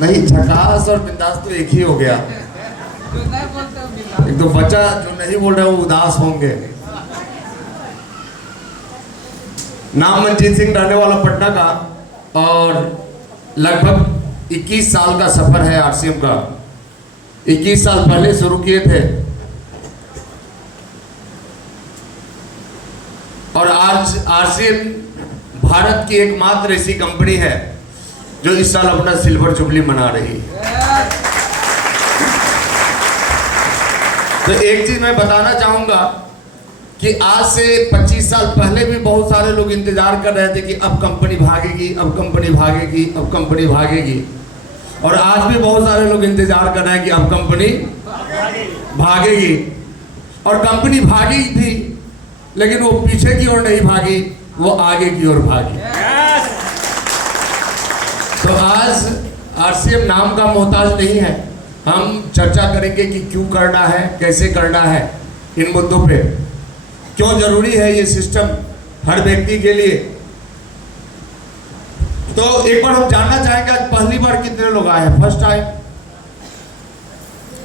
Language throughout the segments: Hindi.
नहीं, झकास और बिंदास तो एक ही हो गया। एक तो बच्चा जो नहीं बोल रहे वो उदास होंगे। नाम मनजीत सिंह, रहने वाला पटना का, और लगभग 21 साल का सफर है आरसीएम का। 21 साल पहले शुरू किए थे और आज आरसीएम भारत की एकमात्र ऐसी कंपनी है जो इस साल अपना सिल्वर जुबली मना रही है। तो एक चीज मैं बताना चाहूंगा कि आज से 25 साल पहले भी बहुत सारे लोग इंतजार कर रहे थे कि अब कंपनी भागेगी, अब कंपनी भागेगी, अब कंपनी भागेगी, और आज भी बहुत सारे लोग इंतजार कर रहे हैं कि अब कंपनी भागेगी। और कंपनी भागी थी, लेकिन वो पीछे की ओर नहीं भागी, वो आगे की ओर भागी। तो आज आरसीएम नाम का मोहताज नहीं है। हम चर्चा करेंगे कि क्यों करना है, कैसे करना है, इन मुद्दों पे क्यों जरूरी है ये सिस्टम हर व्यक्ति के लिए। तो एक बार हम जानना चाहेंगे, आज पहली बार कितने लोग आए हैं? First time?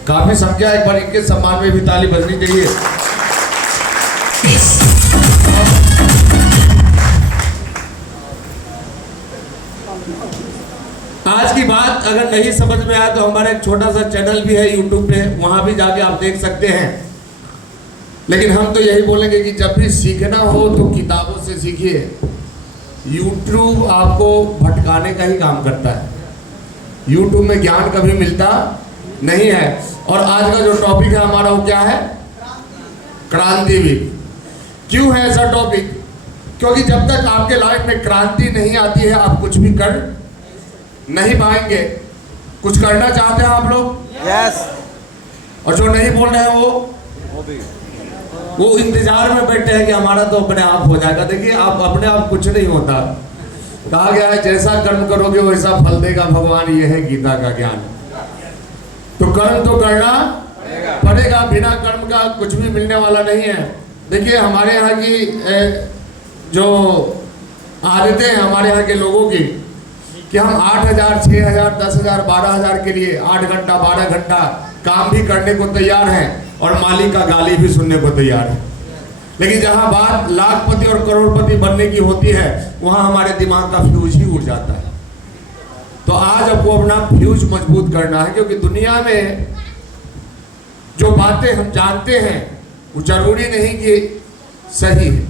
काफी संख्या, एक बार इनके सम्मान में भी ताली बजनी चाहिए। आज की बात अगर नहीं समझ में आया तो हमारा एक छोटा सा चैनल भी है यूट्यूब पे, वहां भी जाके आप देख सकते हैं। लेकिन हम तो यही बोलेंगे कि जब भी सीखना हो तो किताबों से सीखिए। यूट्यूब आपको भटकाने का ही काम करता है। यूट्यूब में ज्ञान कभी मिलता नहीं है। और आज का जो टॉपिक है हमारा वो क्या है? क्रांतिवीर। क्यों है ऐसा टॉपिक? क्योंकि जब तक आपके लाइफ में क्रांति नहीं आती है आप कुछ भी कर नहीं पाएंगे। कुछ करना चाहते हैं आप लोग? यस। और जो नहीं बोल रहे हैं वो इंतजार में बैठे हैं कि हमारा तो अपने आप हो जाएगा। देखिए, आप अपने आप कुछ नहीं होता। कहा गया है जैसा कर्म करोगे वैसा फल देगा भगवान, ये है गीता का ज्ञान। तो कर्म तो करना पड़ेगा, बिना कर्म का कुछ भी मिलने वाला नहीं है। देखिए, हमारे यहाँ की जो आदतें हैं हमारे यहाँ के लोगों की, कि हम 8,000, 6,000, 10,000, 12,000 के लिए 8 घंटा 12 घंटा काम भी करने को तैयार हैं और मालिक का गाली भी सुनने को तैयार है। लेकिन जहां बात लाखपति और करोड़पति बनने की होती है वहां हमारे दिमाग का फ्यूज ही उड़ जाता है। तो आज आपको अपना फ्यूज मजबूत करना है, क्योंकि दुनिया में जो बातें हम जानते हैं वो जरूरी नहीं कि सही है।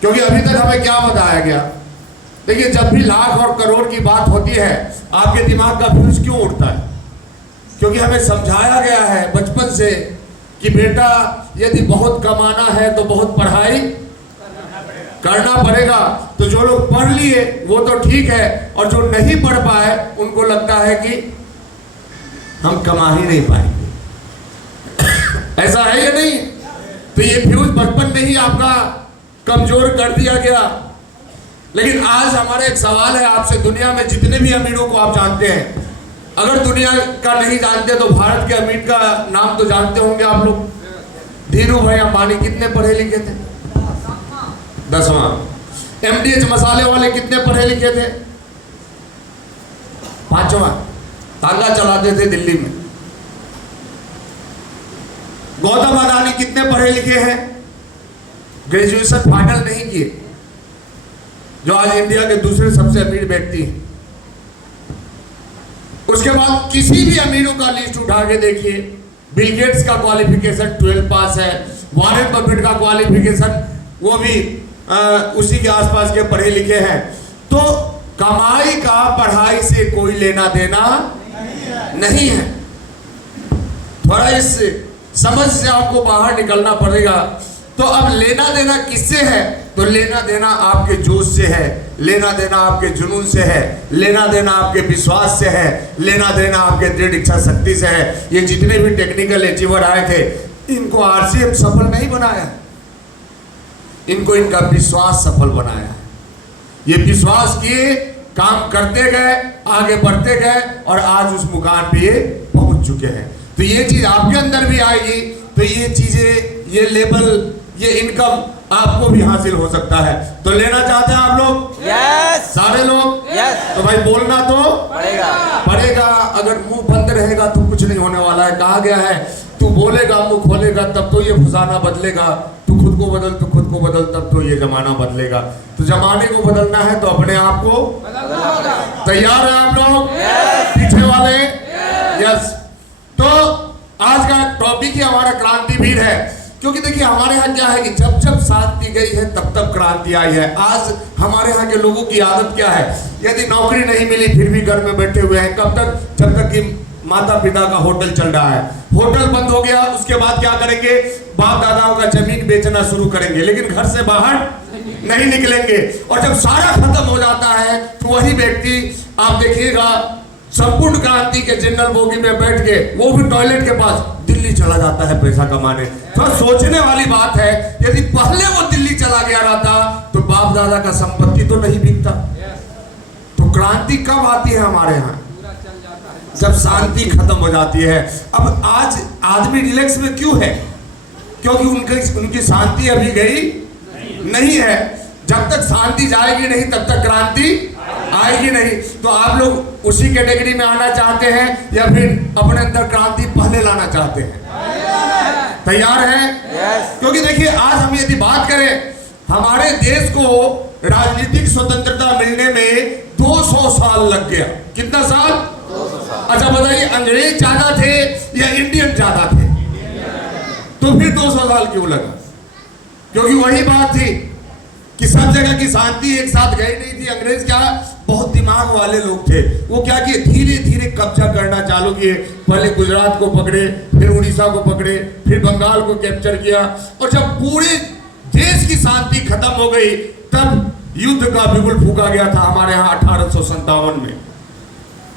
क्योंकि अभी तक हमें क्या बताया गया? देखिए, जब भी लाख और करोड़ की बात होती है आपके दिमाग का फ्यूज क्यों उड़ता है? क्योंकि हमें समझाया गया है बचपन से कि बेटा यदि बहुत कमाना है तो बहुत पढ़ाई करना पड़ेगा। तो जो लोग पढ़ लिए वो तो ठीक है, और जो नहीं पढ़ पाए उनको लगता है कि हम कमा ही नहीं पाएंगे। ऐसा है या नहीं? तो ये फ्यूज बचपन में ही आपका कमजोर कर दिया गया। लेकिन आज हमारा एक सवाल है आपसे, दुनिया में जितने भी अमीरों को आप जानते हैं, अगर दुनिया का नहीं जानते तो भारत के अमीर का नाम तो जानते होंगे आप लोग। धीरू भाई अंबानी कितने पढ़े लिखे थे? 10वां। MDH मसाले वाले कितने पढ़े लिखे थे? 5वां। तांगा चलाते थे दिल्ली में। गौतम अदानी कितने पढ़े लिखे हैं? ग्रेजुएशन फाइनल नहीं किए, जो आज इंडिया के दूसरे सबसे अमीर व्यक्ति हैं। उसके बाद किसी भी अमीरों का लिस्ट उठा के देखिए, बिल गेट्स का क्वालिफिकेशन 12 पास है, वॉरेन बफेट का क्वालिफिकेशन वो भी उसी के आसपास के पढ़े लिखे हैं। तो कमाई का पढ़ाई से कोई लेना देना नहीं है। थोड़ा इस समझ से आपको बाहर निकलना पड़ेगा। तो अब लेना देना किससे है? तो लेना देना आपके जोश से है, लेना देना आपके जुनून से है, लेना देना आपके विश्वास से है, लेना देना आपके दृढ़ इच्छा शक्ति से है। ये जितने भी टेक्निकल अचीवर आए थे, इनको आरसीएम सफल नहीं बनाया, इनको इनका विश्वास सफल बनाया। ये विश्वास किए, काम करते गए, आगे बढ़ते गए, और आज उस मुकाम पे ये पहुंच चुके हैं। तो ये चीज आपके अंदर भी आएगी तो ये चीजें, ये लेवल, ये इनकम आपको भी हासिल हो सकता है। तो लेना चाहते हैं आप लोग? यस। सारे लोग? यस। तो भाई बोलना तो पड़ेगा। भरेगा, अगर मुंह बंद रहेगा तो कुछ नहीं होने वाला है। कहा गया है तू बोलेगा मुंह खोलेगा तब तो ये फसाना बदलेगा, तू खुद को बदल, तू खुद को बदल तब तो ये जमाना बदलेगा। तो जमाने को बदलना है तो अपने आप को तैयार है आप लोग? पीछे वाले यस। तो आज का टॉपिक ही हमारा क्रांतिवीर है, क्योंकि देखिए हमारे यहाँ क्या है कि जब जब शांति गई है तब तब क्रांति आई है। आज हमारे यहाँ के लोगों की आदत क्या है, यदि नौकरी नहीं मिली फिर भी घर में बैठे हुए हैं। कब तक? जब तक कि माता पिता का होटल चल रहा है। होटल बंद हो गया उसके बाद क्या करेंगे? बाप दादाओं का जमीन बेचना शुरू करेंगे, लेकिन घर से बाहर नहीं निकलेंगे। और जब सारा खत्म हो जाता है तो वही व्यक्ति आप देखिएगा संपूर्ण क्रांति के जनरल बोगी में बैठ के, वो भी टॉयलेट के पास, दिल्ली चला जाता है पैसा कमाने। तो सोचने वाली बात है, यदि पहले वो दिल्ली चला गया रहता तो बाप दादा का संपत्ति तो नहीं बिकता। तो क्रांति कब आती है हमारे यहाँ? जब शांति खत्म हो जाती है। अब आज आदमी रिलैक्स में क्यों है? क्योंकि उनकी शांति अभी गई नहीं है। जब तक शांति जाएगी नहीं तब तक क्रांति आएगी नहीं। तो आप लोग उसी कैटेगरी में आना चाहते हैं या फिर अपने अंदर क्रांति पहले लाना चाहते हैं? तैयार हैं? क्योंकि देखिए आज हम यदि बात करें, हमारे देश को राजनीतिक स्वतंत्रता मिलने में 200 साल लग गया। कितना साल? 200 साल। अच्छा बताइए, अंग्रेज ज्यादा थे या इंडियन ज्यादा थे? तो फिर 200 साल क्यों लगा? क्योंकि वही बात थी कि सब जगह की शांति एक साथ गई नहीं थी। अंग्रेज क्या, बहुत दिमाग वाले लोग थे। वो क्या किए, धीरे धीरे कब्जा करना चालू किए। पहले गुजरात को पकड़े, फिर उड़ीसा को पकड़े, फिर बंगाल को कैप्चर किया। और जब पूरे देश की शांति खत्म हो गई तब युद्ध का बिगुल फूका गया था हमारे यहाँ 1857 में।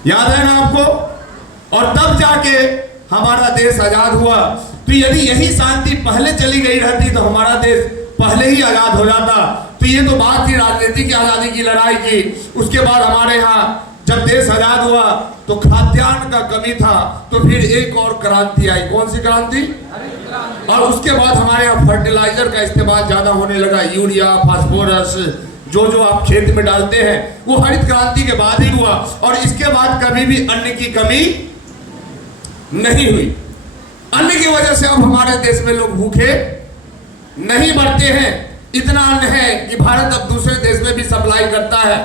याद है ना आपको? और तब जाके हमारा देश आजाद हुआ। तो यदि यही शांति पहले चली गई रहती तो हमारा देश पहले ही आजाद हो जाता। तो ये तो बात थी राजनीति की आजादी की, लड़ाई की। उसके बाद हमारे यहाँ जब देश आजाद हुआ तो खाद्यान्न का कमी था, तो फिर एक और क्रांति आई। कौन सी क्रांति? और उसके बाद हमारे यहाँ फर्टिलाइजर का इस्तेमाल ज्यादा होने लगा। यूरिया, फास्फोरस, जो आप खेत में डालते हैं वो हरित क्रांति के बाद ही हुआ। और इसके बाद कभी भी अन्न की कमी नहीं हुई। अन्न की वजह से अब हमारे देश में लोग भूखे नहीं मरते हैं। इतना अन्न है कि भारत अब दूसरे देश में भी सप्लाई करता है।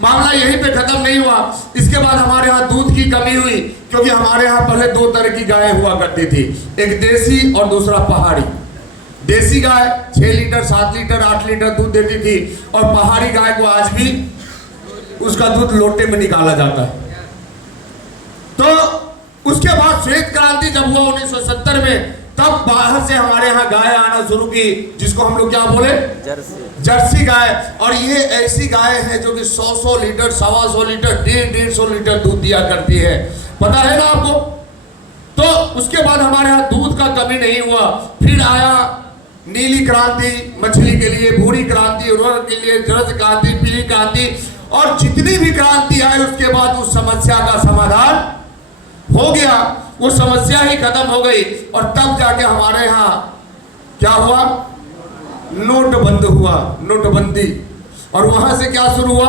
मामला यहीं पे खत्म नहीं हुआ। इसके बाद हमारे यहाँ दूध की कमी हुई, क्योंकि हमारे यहाँ पहले 2 तरह की गायें हुआ करती थी, एक देसी और दूसरा पहाड़ी। देसी गाय 6 लीटर, 7 लीटर, 8 लीटर दूध देती थी, और पहाड़ी गाय को आज भी उसका दूध लोटे में निकाला जाता है। तो उसके बाद श्वेत क्रांति जब हुआ 1970 में, तब बाहर से हमारे यहाँ गाय आना शुरू की, जिसको हम लोग क्या बोले? जर्सी गाय। और ये ऐसी गाय है जो कि 100 लीटर, 125 लीटर, 150 लीटर दूध दिया करती है। पता है ना आपको? तो उसके बाद हमारे यहाँ दूध का कमी नहीं हुआ। फिर आया नीली क्रांति मछली के लिए, भूरी क्रांति उर्वरक के लिए, जर्द क्रांति, पीली क्रांति, और जितनी भी क्रांति आई उसके बाद उस समस्या का समाधान हो गया। वो समस्या ही खत्म हो गई। और तब जाके हमारे यहाँ क्या हुआ? नोट बंद हुआ, नोटबंदी। और वहां से क्या शुरू हुआ?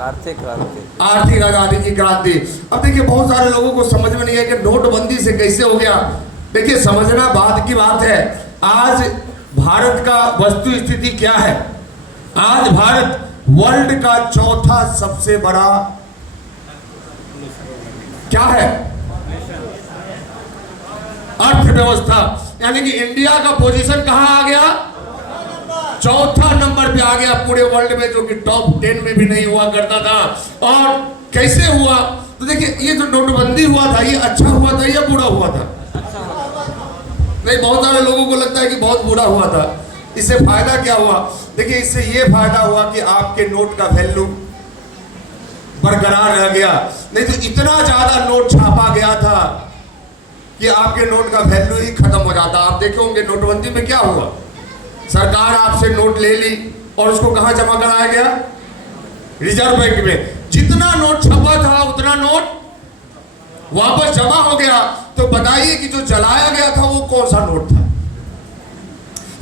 आर्थिक क्रांति, आर्थिक आजादी की क्रांति। अब देखिए बहुत सारे लोगों को समझ में नहीं है कि नोटबंदी से कैसे हो गया। देखिए समझना बात की बात है। आज भारत का वस्तु स्थिति क्या है? आज भारत वर्ल्ड का 4था सबसे बड़ा क्या है? अर्थव्यवस्था। यानी कि इंडिया का पोजीशन कहां आ गया? 4था नंबर पे आ गया पूरे वर्ल्ड में, जो कि टॉप 10 में भी नहीं हुआ करता था। और कैसे हुआ? तो देखिए ये जो नोटबंदी हुआ था, ये अच्छा हुआ था या बुरा हुआ था? नहीं, बहुत सारे लोगों को लगता है कि बहुत बुरा हुआ था। इससे फायदा क्या हुआ? देखिए इससे ये फायदा हुआ कि आपके नोट का वैल्यू बरकरार रह गया। नहीं तो इतना ज्यादा नोट छापा गया था कि आपके नोट का वैल्यू ही खत्म हो जाता। आप देखे होंगे नोटबंदी में क्या हुआ? सरकार आपसे नोट ले ली और उसको कहां जमा कराया गया? रिजर्व बैंक में। जितना नोट छपा था उतना नोट वापस जमा हो गया। तो बताइए कि जो जलाया गया था वो कौन सा नोट था,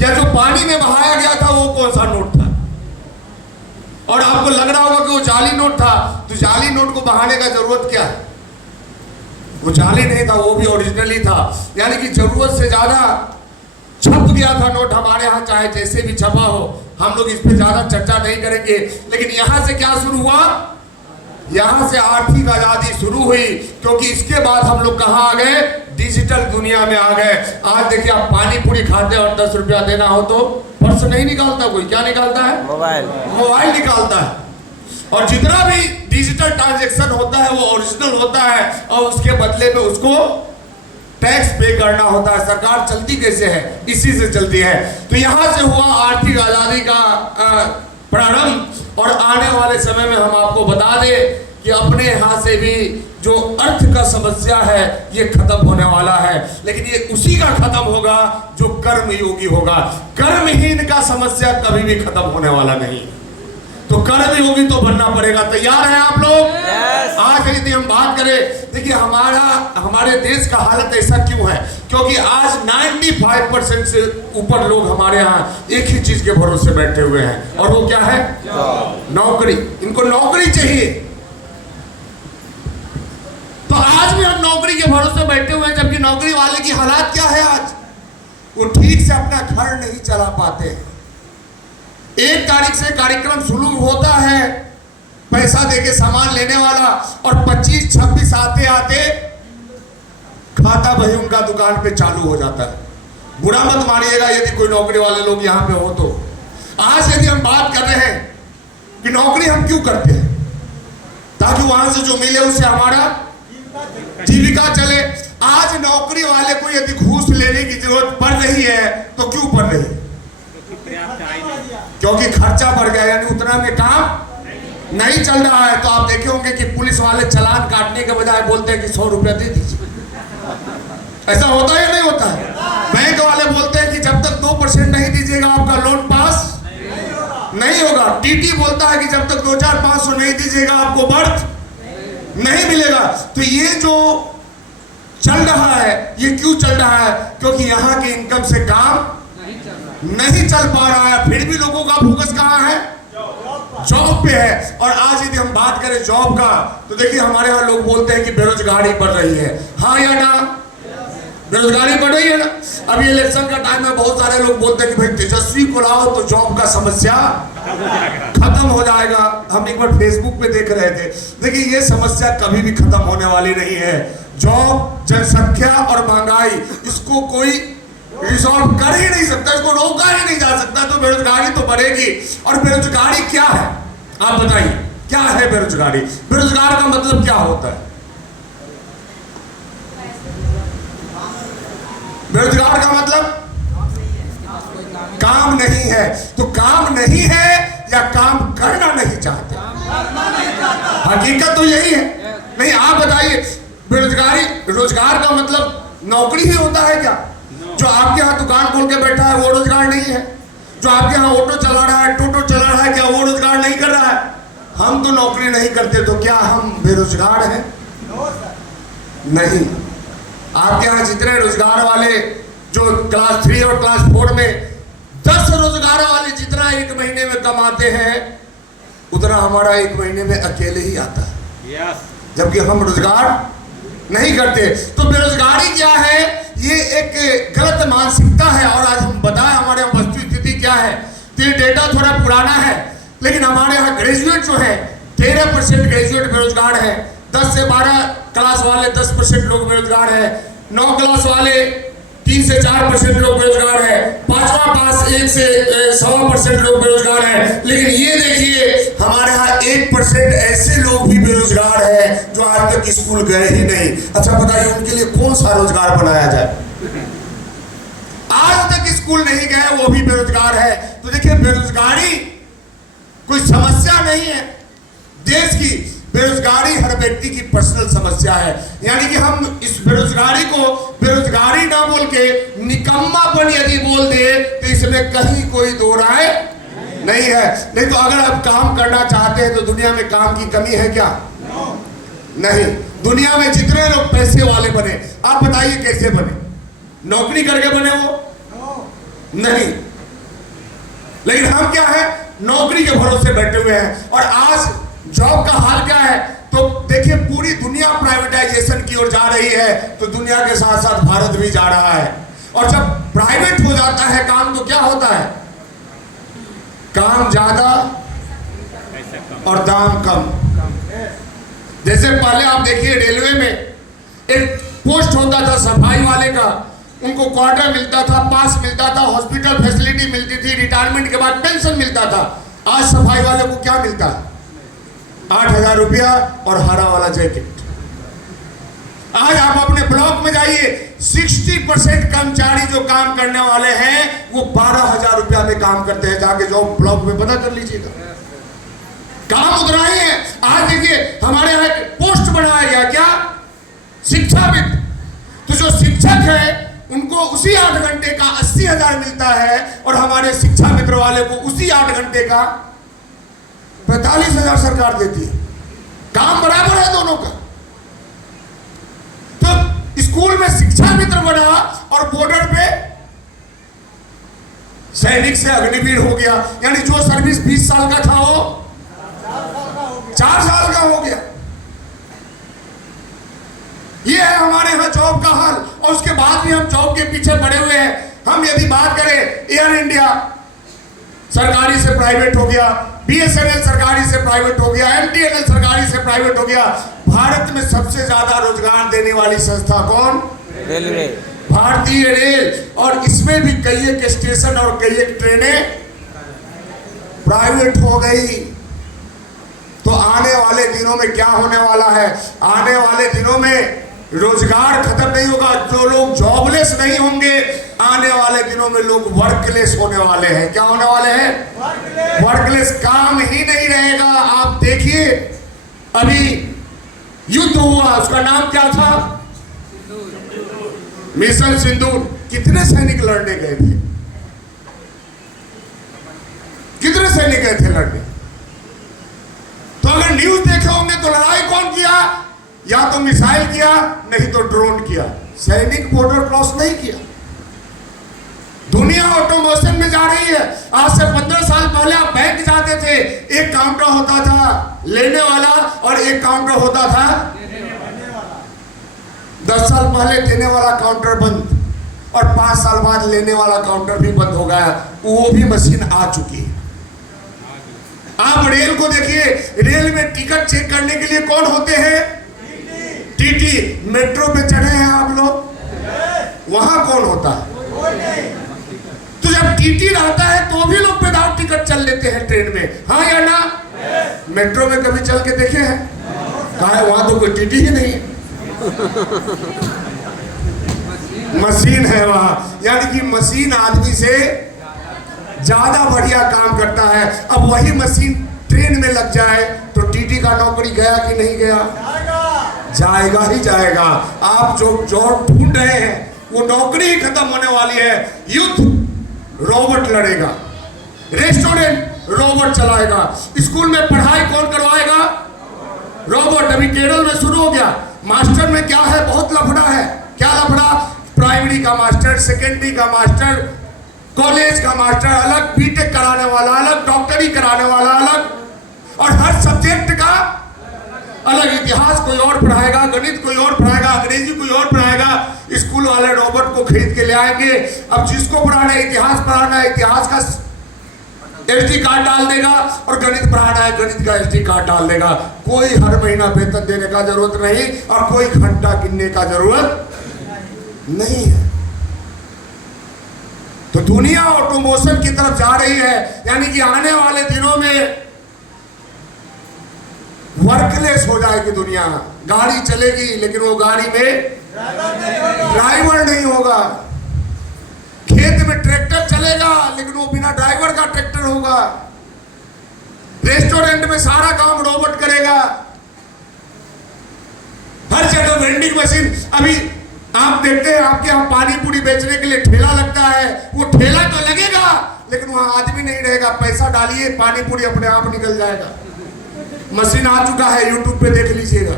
या जो पानी में बहाया गया था वो कौन सा नोट था? और आपको लग रहा होगा कि वो जाली नोट था। तो जाली नोट को बहाने का जरूरत क्या है? वो जाली नहीं था, वो भी ओरिजिनली था। यानी कि जरूरत से ज्यादा छप गया था नोट हमारे यहाँ, चाहे जैसे भी छपा हो। हम लोग इस पे ज्यादा चर्चा नहीं करेंगे। लेकिन यहाँ से क्या शुरू हुआ? यहाँ से आर्थिक आजादी शुरू हुई, क्योंकि इसके बाद हम लोग कहाँ आ गए? डिजिटल दुनिया में आ गए। आज देखिए, आप पानी पूरी खाते हैं और 10 रुपया देना हो तो पर्स नहीं निकालता कोई, क्या निकालता है? मोबाइल निकालता है। और जितना भी डिजिटल ट्रांजैक्शन होता है वो ओरिजिनल होता है, और उसके बदले में उसको टैक्स पे करना होता है। सरकार चलती कैसे है? इसी से चलती है। तो यहाँ से हुआ आर्थिक आजादी का प्रारंभ। और आने वाले समय में हम आपको बता दें कि अपने यहाँ से भी जो अर्थ का समस्या है ये खत्म होने वाला है। लेकिन ये उसी का खत्म होगा जो कर्म योगी होगा। कर्महीन का समस्या कभी भी खत्म होने वाला नहीं। तो कर्म योगी तो बनना पड़ेगा। तैयार हैं आप लोग? yes. आज यदि हम बात करें, देखिए हमारे देश का हालत ऐसा क्यों है? क्योंकि आज 95% से ऊपर लोग हमारे यहाँ एक ही चीज के भरोसे बैठे हुए हैं, और वो क्या है? नौकरी। इनको नौकरी चाहिए। तो आज भी हम नौकरी के भरोसे बैठे हुए हैं, जबकि नौकरी वाले की हालात क्या है आज? वो ठीक से अपना घर नहीं चला पाते हैं। 1 तारीख से कार्यक्रम शुरू होता है, पैसा देके सामान लेने वाला, और 25-26 आते आते खाता बही उनका दुकान पे चालू हो जाता है। बुरा मत मानिएगा यदि कोई नौकरी वाले लोग यहाँ पे हो तो। आज यदि हम बात कर रहे हैं कि नौकरी हम क्यों करते हैं, ताकि वहां से जो मिले उससे हमारा जीविका चले। आज नौकरी वाले को यदि घूस लेने की जरूरत पड़ रही है तो क्यों पड़ रही है? क्योंकि खर्चा बढ़ गया, यानी उतना में काम नहीं चल रहा है। तो आप देखे होंगे कि पुलिस वाले चालान काटने के बजाय बोलते हैं कि 100 रुपया दे दीजिए। ऐसा होता है या नहीं होता है? बैंक वाले बोलते हैं कि जब तक 2% नहीं दीजिएगा आपका लोन पास नहीं होगा। टीटी बोलता है कि जब तक 2-4-500 नहीं दीजिएगा आपको बर्थ नहीं मिलेगा। तो ये जो चल रहा है, ये क्यों चल रहा है? क्योंकि यहाँ के इनकम से काम नहीं चल पा रहा है। फिर भी लोगों का फोकस कहाँ है? जॉब पे है। और आज यदि हम बात करें जॉब का, तो देखिए हमारे यहाँ लोग बोलते हैं कि बेरोजगारी बढ़ रही है। हाँ या ना? बेरोजगारी बढ़ रही है ना? अभी इलेक्शन का टाइम में बहुत सारे लोग बोलते हैं कि भाई तेजस्वी को लाओ तो जॉब का समस्या खत्म हो जाएगा। हम एक बार फेसबुक पे देख रहे थे। देखिए, ये समस्या कभी भी खत्म होने वाली नहीं है। जॉब, जनसंख्या और महंगाई, इसको कोई रिजॉल्व कर ही नहीं सकता, इसको रोका ही नहीं जा सकता। तो बेरोजगारी तो बढ़ेगी। और बेरोजगारी क्या है आप बताइए? क्या है बेरोजगारी? बेरोजगार का मतलब क्या होता है? बेरोजगार का मतलब काम नहीं है। तो काम नहीं है या काम करना नहीं चाहते? हकीकत तो यही है। नहीं, आप बताइए, बेरोजगारी, रोजगार का मतलब नौकरी ही होता है क्या? जो आपके यहाँ दुकान खोल के बैठा है वो रोजगार नहीं है? जो आपके यहाँ ऑटो चला रहा है, टोटो चला रहा है, क्या वो रोजगार नहीं कर रहा है? हम तो नौकरी नहीं करते, तो क्या हम बेरोजगार हैं? नहीं। आपके यहाँ जितने रोजगार वाले जो क्लास 3 और क्लास 4 में 10 रोजगार वाले जितना एक महीने में कमाते हैं, उतना हमारा एक महीने में अकेले ही आता है। जबकि हम रोजगार नहीं करते। तो बेरोजगारी क्या है? ये एक गलत मानसिकता है। और आज हम बताएं हमारे यहाँ वस्तु स्थिति क्या है। तो ये डेटा थोड़ा पुराना है, लेकिन हमारे यहाँ ग्रेजुएट जो है 13% ग्रेजुएट बेरोजगार है। 10 से 12 क्लास वाले 10% लोग बेरोजगार है। 9 क्लास वाले 3 से 4% लोग बेरोजगार है। 5वां पास 1 से 1.25% लोग बेरोजगार है। लेकिन ये देखिए, हमारे यहाँ 1% ऐसे लोग भी बेरोजगार है जो आज तक स्कूल गए ही नहीं। अच्छा बताइए, उनके लिए कौन सा रोजगार बनाया जाए? आज तक स्कूल नहीं गए, वो भी बेरोजगार है। तो देखिए, बेरोजगारी कोई समस्या नहीं है देश की। बेरोजगारी हर व्यक्ति की पर्सनल समस्या है। यानी कि हम इस बेरोजगारी को बेरोजगारी ना बोल के निकम्मापन यदि बोल दे तो इसमें कहीं कोई दो राय नहीं है। नहीं तो अगर आप काम करना चाहते हैं तो दुनिया में काम की कमी है क्या? नहीं। दुनिया में जितने लोग पैसे वाले बने, आप बताइए कैसे बने? नौकरी करके बने वो? नहीं। लेकिन हम क्या है? नौकरी के भरोसे बैठे हुए हैं। और आज जॉब का हाल क्या है? तो देखिए, पूरी दुनिया प्राइवेटाइजेशन की की ओर जा रही है तो दुनिया के साथ साथ भारत भी जा रहा है। और जब प्राइवेट हो जाता है काम तो क्या होता है, काम ज्यादा और दाम कम। जैसे पहले आप देखिए रेलवे में एक पोस्ट होता था सफाई वाले का, उनको क्वार्टर मिलता था, पास मिलता था, हॉस्पिटल फैसिलिटी मिलती थी, रिटायरमेंट के बाद पेंशन मिलता था। आज सफाई वाले को क्या मिलता है, 8,000 रुपया और हरा वाला जैकेट। आज आप अपने ब्लॉक में जाइए, 60% कर्मचारी जो काम करने वाले हैं वो 12,000 रुपया में काम करते हैं। जाके जो ब्लॉक में पता कर लीजिएगा, काम उतना ही है। आज देखिए हमारे यहाँ पोस्ट बढ़ाया गया, क्या, शिक्षाविद। तो जो शिक्षक है उनको उसी 8 घंटे का 80,000 मिलता है और हमारे शिक्षा मित्र वाले को उसी 8 घंटे का 45,000 सरकार देती है। काम बराबर है दोनों का। तो स्कूल में शिक्षा मित्र बढ़ा और बॉर्डर पे सैनिक से अग्निवीर हो गया, यानी जो सर्विस 20 साल का था वो 4 साल का हो गया। ये है हमारे यहाँ जॉब का हाल। और उसके बाद भी हम जॉब के पीछे पड़े हुए हैं। हम यदि बात करें, एयर इंडिया सरकारी से प्राइवेट हो गया, BSNL सरकारी से प्राइवेट हो गया, MTNL सरकारी से प्राइवेट हो गया। भारत में सबसे ज्यादा रोजगार देने वाली संस्था कौन, रेलवे, भारतीय रेल। और इसमें भी कई एक स्टेशन और कई एक ट्रेनें प्राइवेट हो गई। तो आने वाले दिनों में क्या होने वाला है, आने वाले दिनों में रोजगार खत्म नहीं होगा, जो लोग जॉबलेस नहीं होंगे, आने वाले दिनों में लोग वर्कलेस होने वाले हैं। क्या होने वाले हैं, वर्कलेस, काम ही नहीं रहेगा। आप देखिए अभी युद्ध हुआ, उसका नाम क्या था, मिशन सिंदूर। कितने सैनिक लड़ने गए थे, कितने सैनिक गए थे लड़ने। तो अगर न्यूज देखे होंगे तो लड़ाई कौन किया, या तो मिसाइल किया, नहीं तो ड्रोन किया। सैनिक बॉर्डर क्रॉस नहीं किया। दुनिया ऑटोमेशन में जा रही है। आज से 15 साल पहले आप बैंक जाते थे, एक काउंटर होता था लेने वाला और एक काउंटर होता था 10 साल पहले देने वाला काउंटर बंद और 5 साल बाद लेने वाला काउंटर भी बंद हो गया। वो भी मशीन आ चुकी है। आप रेल को देखिए, रेल में टिकट चेक करने के लिए कौन होते हैं, टीटी। मेट्रो पे चढ़े हैं आप लोग, वहां कौन होता है, तो जब टीटी रहता है तो भी लोग विदाउट टिकट चल लेते हैं ट्रेन में, हाँ या ना। मेट्रो में कभी चल के देखे हैं, कहा है वहां तो कोई टीटी ही नहीं है, मशीन है वहां। यानी कि मशीन आदमी से ज्यादा बढ़िया काम करता है। अब वही मशीन ट्रेन में लग जाए तो टीटी का नौकरी गया कि नहीं गया, जाएगा ही जाएगा। आप जो जॉब ढूंढ रहे हैं वो नौकरी ही खत्म होने वाली है। युद्ध रोबोट लड़ेगा, रेस्टोरेंट रोबोट चलाएगा, स्कूल में पढ़ाई कौन करवाएगा, रोबोट। अभी केरल में शुरू हो गया। मास्टर में क्या है, बहुत लफड़ा है। क्या लफड़ा, प्राइमरी का मास्टर, सेकेंडरी का मास्टर, कॉलेज का मास्टर अलग, बीटेक कराने वाला अलग, डॉक्टरी कराने वाला अलग, और हर सब्जेक्ट का अलग। इतिहास कोई और पढ़ाएगा, गणित कोई और पढ़ाएगा, अंग्रेजी कोई और पढ़ाएगा। स्कूल वाले रोबोट को खरीद के ले आएंगे। अब जिसको पढ़ाना है, इतिहास पढ़ाना है, इतिहास का SD कार्ड डाल देगा, और गणित पढ़ाना है, गणित का SD कार्ड डाल देगा। कोई हर महीना वेतन देने का जरूरत नहीं और कोई घंटा गिनने का जरूरत नहीं है। तो दुनिया ऑटोमोशन की तरफ जा रही है। यानी कि आने वाले दिनों में वर्कलेस हो जाएगी दुनिया। गाड़ी चलेगी लेकिन वो गाड़ी में ड्राइवर नहीं होगा। खेत में ट्रैक्टर चलेगा लेकिन वो बिना ड्राइवर का ट्रैक्टर होगा। रेस्टोरेंट में सारा काम रोबोट करेगा। हर जगह वेंडिंग मशीन। अभी आप देखते हैं आपके यहाँ पानी पूरी बेचने के लिए ठेला लगता है, वो ठेला तो लगेगा लेकिन वहां आदमी नहीं रहेगा। पैसा डालिए, पानी पूरी अपने आप निकल जाएगा। मशीन आ चुका है, यूट्यूब पे देख लीजिएगा।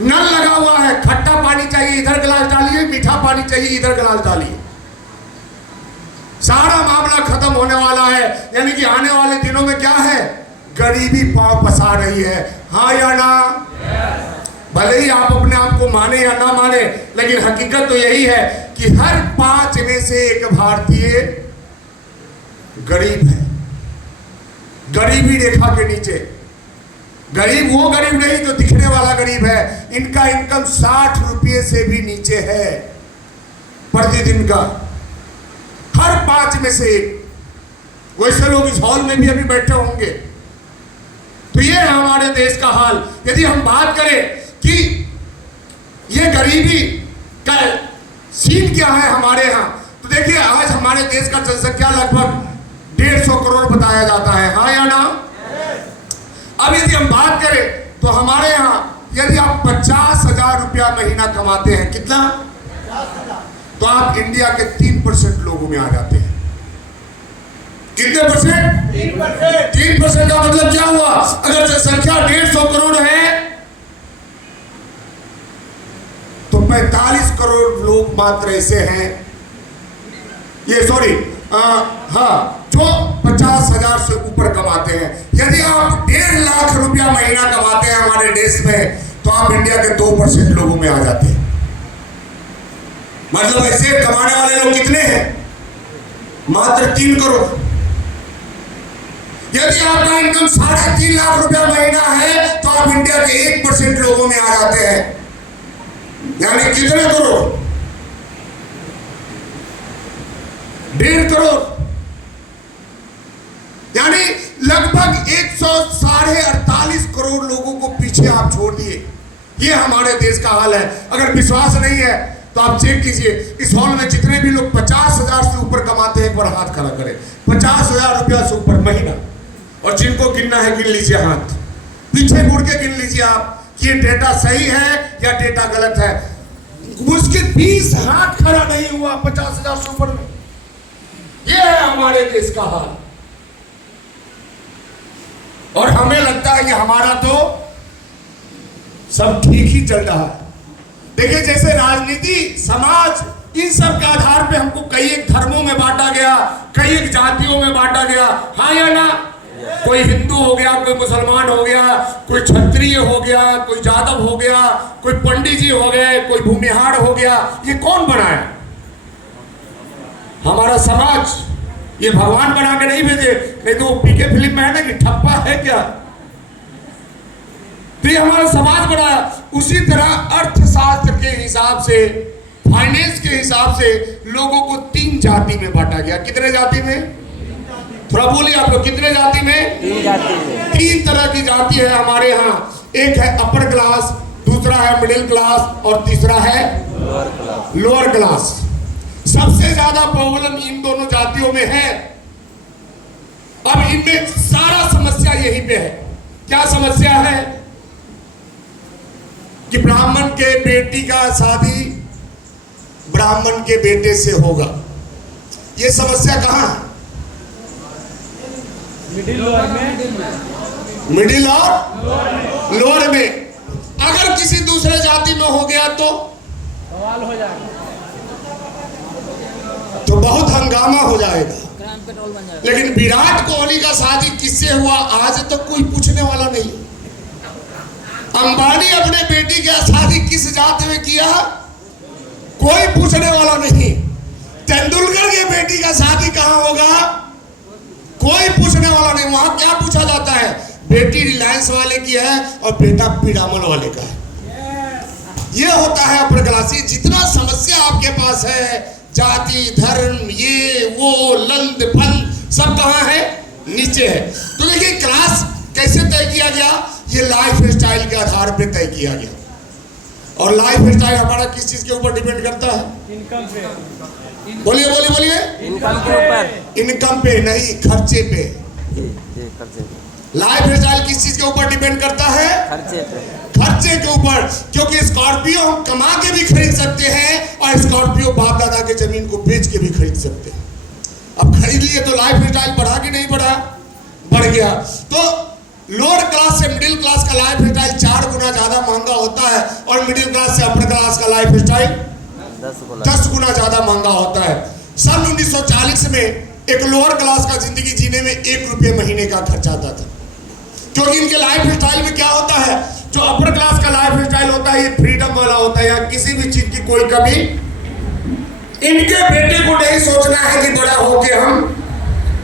नल लगा हुआ है, खट्टा पानी चाहिए इधर गिलास डालिए, मीठा पानी चाहिए इधर गिलास डालिए। सारा मामला खत्म होने वाला है। यानी कि आने वाले दिनों में क्या है, गरीबी पांव पसार रही है, हाँ या ना। भले ही आप अपने आप को माने या ना माने, लेकिन हकीकत तो यही है कि हर 5 में से एक भारतीय गरीब है, गरीबी रेखा के नीचे। गरीब वो गरीब नहीं जो दिखने वाला गरीब है, इनका इनकम 60 रुपये से भी नीचे है प्रतिदिन का, हर 5 में से एक। वैसे लोग इस हॉल में भी अभी बैठे होंगे। तो ये है हमारे देश का हाल। यदि हम बात करें कि ये गरीबी का सीन क्या है हमारे यहाँ, तो देखिए आज हमारे देश का जनसंख्या लगभग 150 करोड़ बताया जाता है, हाँ या ना? अब यदि हम बात करें तो हमारे यहाँ यदि आप 50,000 रुपया महीना कमाते हैं, कितना? तो आप इंडिया के 3% लोगों में आ जाते हैं। कितने परसेंट? 3% का मतलब क्या हुआ? अगर जनसंख्या 150 करोड़ है तो 45 करोड़ लोग मात्र ऐसे हैं, ये सॉरी हाँ, जो 50,000 से ऊपर कमाते हैं। यदि आप 1.5 लाख रुपया महीना कमाते हैं हमारे देश में, तो आप इंडिया के 2% लोगों में आ जाते हैं। मतलब ऐसे कमाने वाले लोग कितने हैं? मात्र 3 करोड़। यदि आपका इनकम 3.5 लाख रुपया महीना है, तो आप इंडिया के 1% लोगों में आ जाते हैं। यानी कितने करोड़? 1.5 करोड़। यानी लगभग 148 करोड़ लोगों को पीछे आप छोड़ दिए। ये हमारे देश का हाल है। अगर विश्वास नहीं है तो आप चेक कीजिए, इस हॉल में जितने भी लोग 50,000 से ऊपर कमाते हैं, एक बार हाथ खड़ा करें। 50,000 रुपया से ऊपर महीना, और जिनको गिनना है गिन लीजिए हाथ, पीछे मुड़ के गिन लीजिए आप कि ये डेटा सही है या डेटा गलत है। मुश्किल 20 हाथ खड़ा नहीं हुआ 50,000 से ऊपर में। ये है हमारे देश का हाल। और हमें लगता है कि हमारा तो सब ठीक ही चल रहा है। देखिए, जैसे राजनीति, समाज, इन सब के आधार पे हमको कई एक धर्मों में बांटा गया, कई एक जातियों में बांटा गया, हाँ या ना? कोई हिंदू हो गया, कोई मुसलमान हो गया, कोई क्षत्रिय हो गया, कोई यादव हो गया, कोई पंडित जी हो गए, कोई भूमिहार हो गया। ये कौन बनाया? हमारा समाज। ये भगवान बना के नहीं भेजे। नहीं तो पीके फिल्म में है ना कि ठप्पा है क्या, तो ये हमारा समाज बनाया। उसी तरह अर्थशास्त्र के हिसाब से, फाइनेंस के हिसाब से लोगों को 3 जाति में बांटा गया। कितने जाति में? थोड़ा बोलिए आप लोग, कितने जाति में? 3 जाति में। 3 तरह की जाति है हमारे यहाँ। एक है अपर क्लास, दूसरा है मिडिल क्लास, और तीसरा है लोअर क्लास। सबसे ज्यादा प्रॉब्लम इन दोनों जातियों में है। अब इनमें सारा समस्या यहीं पे है। क्या समस्या है? कि ब्राह्मण के बेटी का शादी ब्राह्मण के बेटे से होगा। ये समस्या कहां है? मिडिल और लोअर में। अगर किसी दूसरे जाति में हो गया तो सवाल हो जाएगा, तो बहुत हंगामा हो जाएगा। लेकिन विराट कोहली का शादी किससे हुआ आज तक कोई पूछने वाला नहीं। अंबानी अपने बेटी का शादी किस जाति में किया, कोई पूछने वाला नहीं। तेंदुलकर की बेटी का शादी कहां होगा, कोई पूछने वाला नहीं। वहां क्या पूछा जाता है? बेटी रिलायंस वाले की है और बेटा पीरामल वाले का है। ये होता है अपर क्लासी। जितना समस्या आपके पास है, जाति, धर्म, ये वो, लंद फंद, सब कहाँ है? नीचे है। तो देखिए, क्लास कैसे तय किया गया? ये लाइफ स्टाइल के आधार पे तय किया गया। और लाइफ स्टाइल हमारा किस चीज के ऊपर डिपेंड करता है? इनकम पे। बोलिए बोलिए बोलिए। इनकम के ऊपर। इनकम पे नहीं, खर्चे पे। ये खर्चे पे। लाइफ स्टाइल किस चीज के ऊपर डिपेंड करता है? खर्चे पे। खर्चे के ऊपर। क्योंकि स्कॉर्पियो हम कमा के भी खरीद सकते हैं, और स्कॉर्पियो बाप दादा के जमीन को बेच के भी खरीद सकते हैं। अब खरीद लिए तो लाइफ स्टाइल बढ़ा कि नहीं बढ़ा? बढ़ गया। तो लोअर क्लास से मिडिल क्लास का लाइफ स्टाइल 4 गुना ज्यादा महंगा होता है, और मिडिल क्लास से अपर क्लास का लाइफ स्टाइल 10 गुना ज्यादा महंगा होता है। सन 1940 में एक लोअर क्लास का जिंदगी जीने में 1 रुपये महीने का खर्च आता था। क्योंकि इनके लाइफ स्टाइल में क्या होता है? जो अपर क्लास का लाइफ स्टाइल होता की कोई कमी। इनके बेटे को नहीं सोचना है कि बड़ा होके हम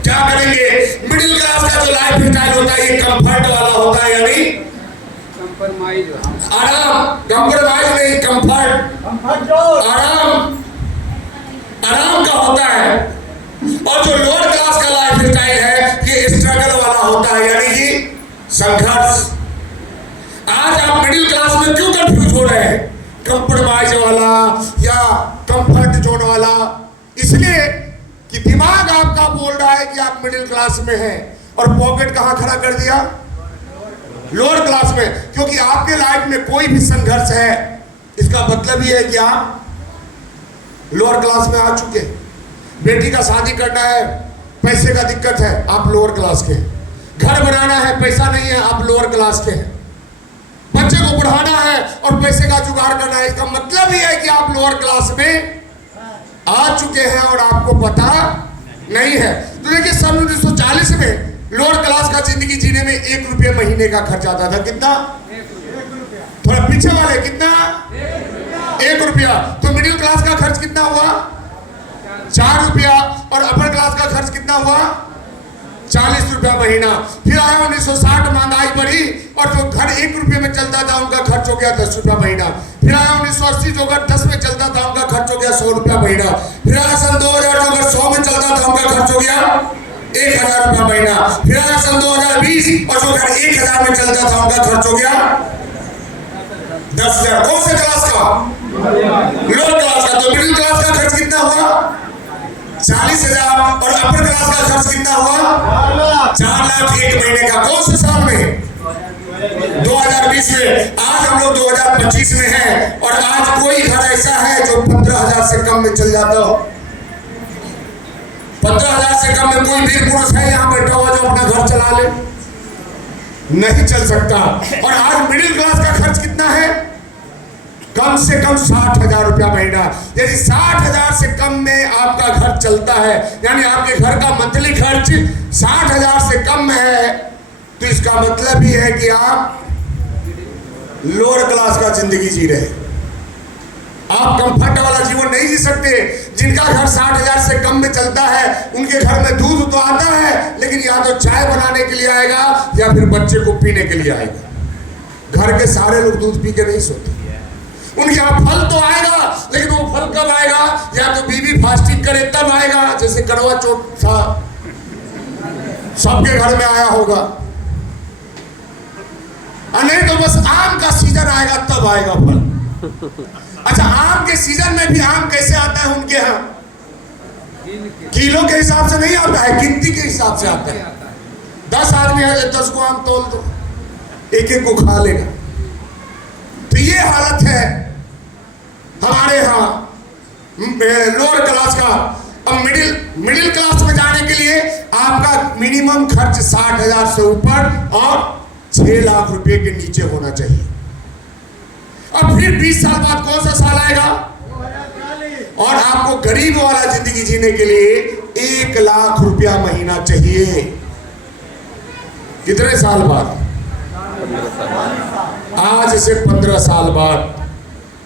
क्या करेंगे। मिडिल क्लास का जो लाइफ स्टाइल होता है ये कंफर्ट वाला होता है, यानी आराम, कंप्रोमाइज नहीं, कंफर्ट, आराम का होता है। और जो लोअर क्लास का लाइफ स्टाइल है ये स्ट्रगल वाला होता है, यानी कि संघर्ष। आज आप मिडिल क्लास में क्यों कंफ्यूज हो रहे हैं, कंप्रोमाइज वाला या कंफर्ट जोन वाला? इसलिए कि दिमाग आपका बोल रहा है कि आप मिडिल क्लास में हैं और पॉकेट कहां खड़ा कर दिया, लोअर क्लास में। क्योंकि आपके लाइफ में कोई भी संघर्ष है इसका मतलब ये है कि आप लोअर क्लास में आ चुके। बेटी का शादी करना है, पैसे का दिक्कत है, आप लोअर क्लास के हैं। घर बनाना है, पैसा नहीं है, आप लोअर क्लास के हैं। बच्चे को पढ़ाना है और पैसे का जुगाड़ करना है, इसका मतलब ये है कि आप लोअर क्लास में आ चुके हैं और आपको पता नहीं है। तो देखिए सन 1940 में लोअर क्लास का जिंदगी जीने में 1 रुपये महीने का खर्च आता था। कितना? थोड़ा पीछे वाले, कितना? 1 रुपया। तो मिडिल क्लास का खर्च कितना हुआ? 4 रुपया। और अपर क्लास का खर्च कितना हुआ? 40 रुपया महीना। फिर आया 1960, महंगाई बढ़ी और जो घर 1 रुपये में चलता था उनका खर्च हो गया 10 रुपया महीना। फिर आया 1980, जो घर 10 में चलता था उनका खर्च हो गया 100 रुपया महीना। फिर आया सन 2000, जो घर 100 में चलता था उनका खर्च हो गया 1000 रुपया महीना। फिर आया सन 2020 और जो घर 1000 में चलता था उनका खर्च हो गया 10,000। कौन से क्लास का? लोअर क्लास का। तो मिडिल क्लास का खर्च कितना हुआ? 40,000। और अपर क्लास का खर्च कितना हुआ? 4 लाख 1 महीने का। कौन से साल में? 2020 में। आज हम लोग 2025 में हैं और आज कोई घर ऐसा है जो 15,000 से कम में चल जाता हो? 15,000 से कम में कोई वीर पुरुष है यहाँ बैठा हुआ जो अपना घर चला ले? नहीं चल सकता। और आज मिडिल क्लास का खर्च कितना है? कम से कम 60,000 रुपया महीना। यदि 60,000 से कम में आपका घर चलता है, यानी आपके घर का मंथली खर्च 60,000 से कम में है, तो इसका मतलब ही है कि आप लोअर क्लास का जिंदगी जी रहे। आप कंफर्ट वाला जीवन नहीं जी सकते। जिनका घर 60,000 से कम में चलता है उनके घर में दूध तो आता है, लेकिन या तो चाय बनाने के लिए आएगा या फिर बच्चे को पीने के लिए आएगा। घर के सारे लोग दूध पी के नहीं सोते। उनके यहाँ फल तो आएगा, लेकिन वो फल कब आएगा? या तो बीवी फास्टिंग करे तब आएगा, जैसे करवा चौथ था, सबके घर में आया होगा। नहीं तो बस आम का सीजन आएगा तब आएगा फल। अच्छा, आम के सीजन में भी आम कैसे आता है उनके यहाँ? किलो के हिसाब से नहीं आता है, गिनती के हिसाब से आता है। 10 आदमी है, 10 को आम तोल दो, एक एक को खा लेगा। तो ये हालत है हमारे यहाँ लोअर क्लास का। अब मिडिल क्लास में जाने के लिए आपका मिनिमम खर्च 60,000 से ऊपर और 6 लाख रुपए के नीचे होना चाहिए। अब फिर 20 साल बाद कौन सा साल आएगा? और आपको गरीब वाला जिंदगी जीने के लिए 1 लाख रुपया महीना चाहिए। कितने साल बाद? आज से 15 साल बाद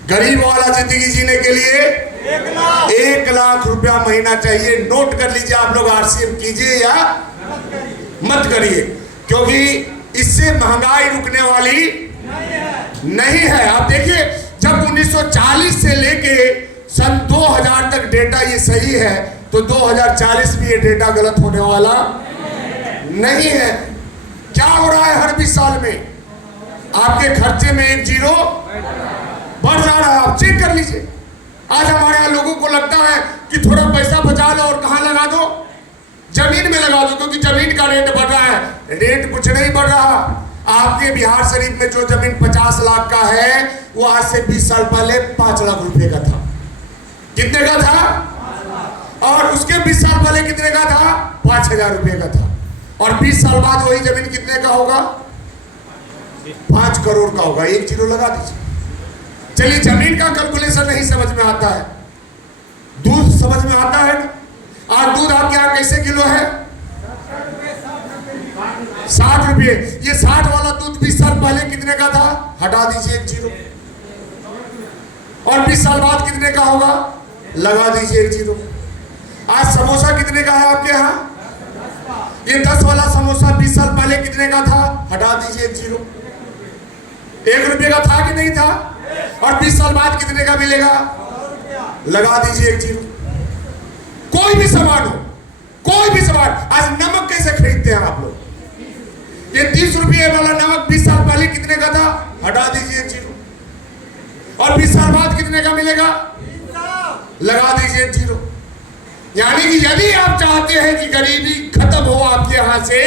गरीब वाला जिंदगी जीने के लिए 1 लाख रुपया महीना चाहिए। नोट कर लीजिए, आप लोग आरसीएम कीजिए या मत करिए, क्योंकि इससे महंगाई रुकने वाली नहीं है। आप देखिए, जब 1940 से लेके सन 2000 तक डेटा ये सही है, तो 2040 में ये डेटा गलत होने वाला नहीं है। क्या हो रहा है? हर 20 साल में आपके खर्चे में 1 जीरो बढ़ जा रहा है। आप चेक कर लीजिए। आज हमारे यहाँ लोगों को लगता है कि थोड़ा पैसा बचा लो और कहाँ लगा दो? जमीन में लगा दो, क्योंकि जमीन का रेट बढ़ रहा है। रेट कुछ नहीं बढ़ रहा। आपके बिहार शरीफ में जो जमीन 50 लाख का है, वो आज से 20 साल पहले 5 लाख रुपए का था। कितने का था? और उसके 20 साल पहले कितने का था? 5,000 रुपए का था। और 20 साल बाद वही जमीन कितने का होगा? 5 करोड़ का होगा। 1 जीरो लगा दीजिए। चलिए, जमीन का कैलकुलेशन नहीं समझ में आता है, दूध समझ में आता है ना। आज दूध आपके यहाँ कैसे किलो है? 60 रुपये। ये 60 वाला दूध 20 साल पहले कितने का था? हटा दीजिए 1 जीरो। और 20 साल बाद कितने का होगा? लगा दीजिए एक जीरो। आज समोसा कितने का है आपके यहाँ? ये 10 वाला समोसा 20 साल पहले कितने का था? हटा दीजिए एक जीरो। 1 रुपये का था कि नहीं था? और 20 साल बाद कितने का मिलेगा? लगा दीजिए एक जीरो। कोई भी सामान हो, कोई भी सामान। आज नमक कैसे खरीदते हैं आप लोग? ये 30 रुपये वाला नमक 20 साल पहले कितने का था? हटा दीजिए एक जीरो। और 20 साल बाद कितने का मिलेगा? लगा दीजिए एक जीरो। यानी कि यदि आप चाहते हैं कि गरीबी खत्म हो आपके यहां से,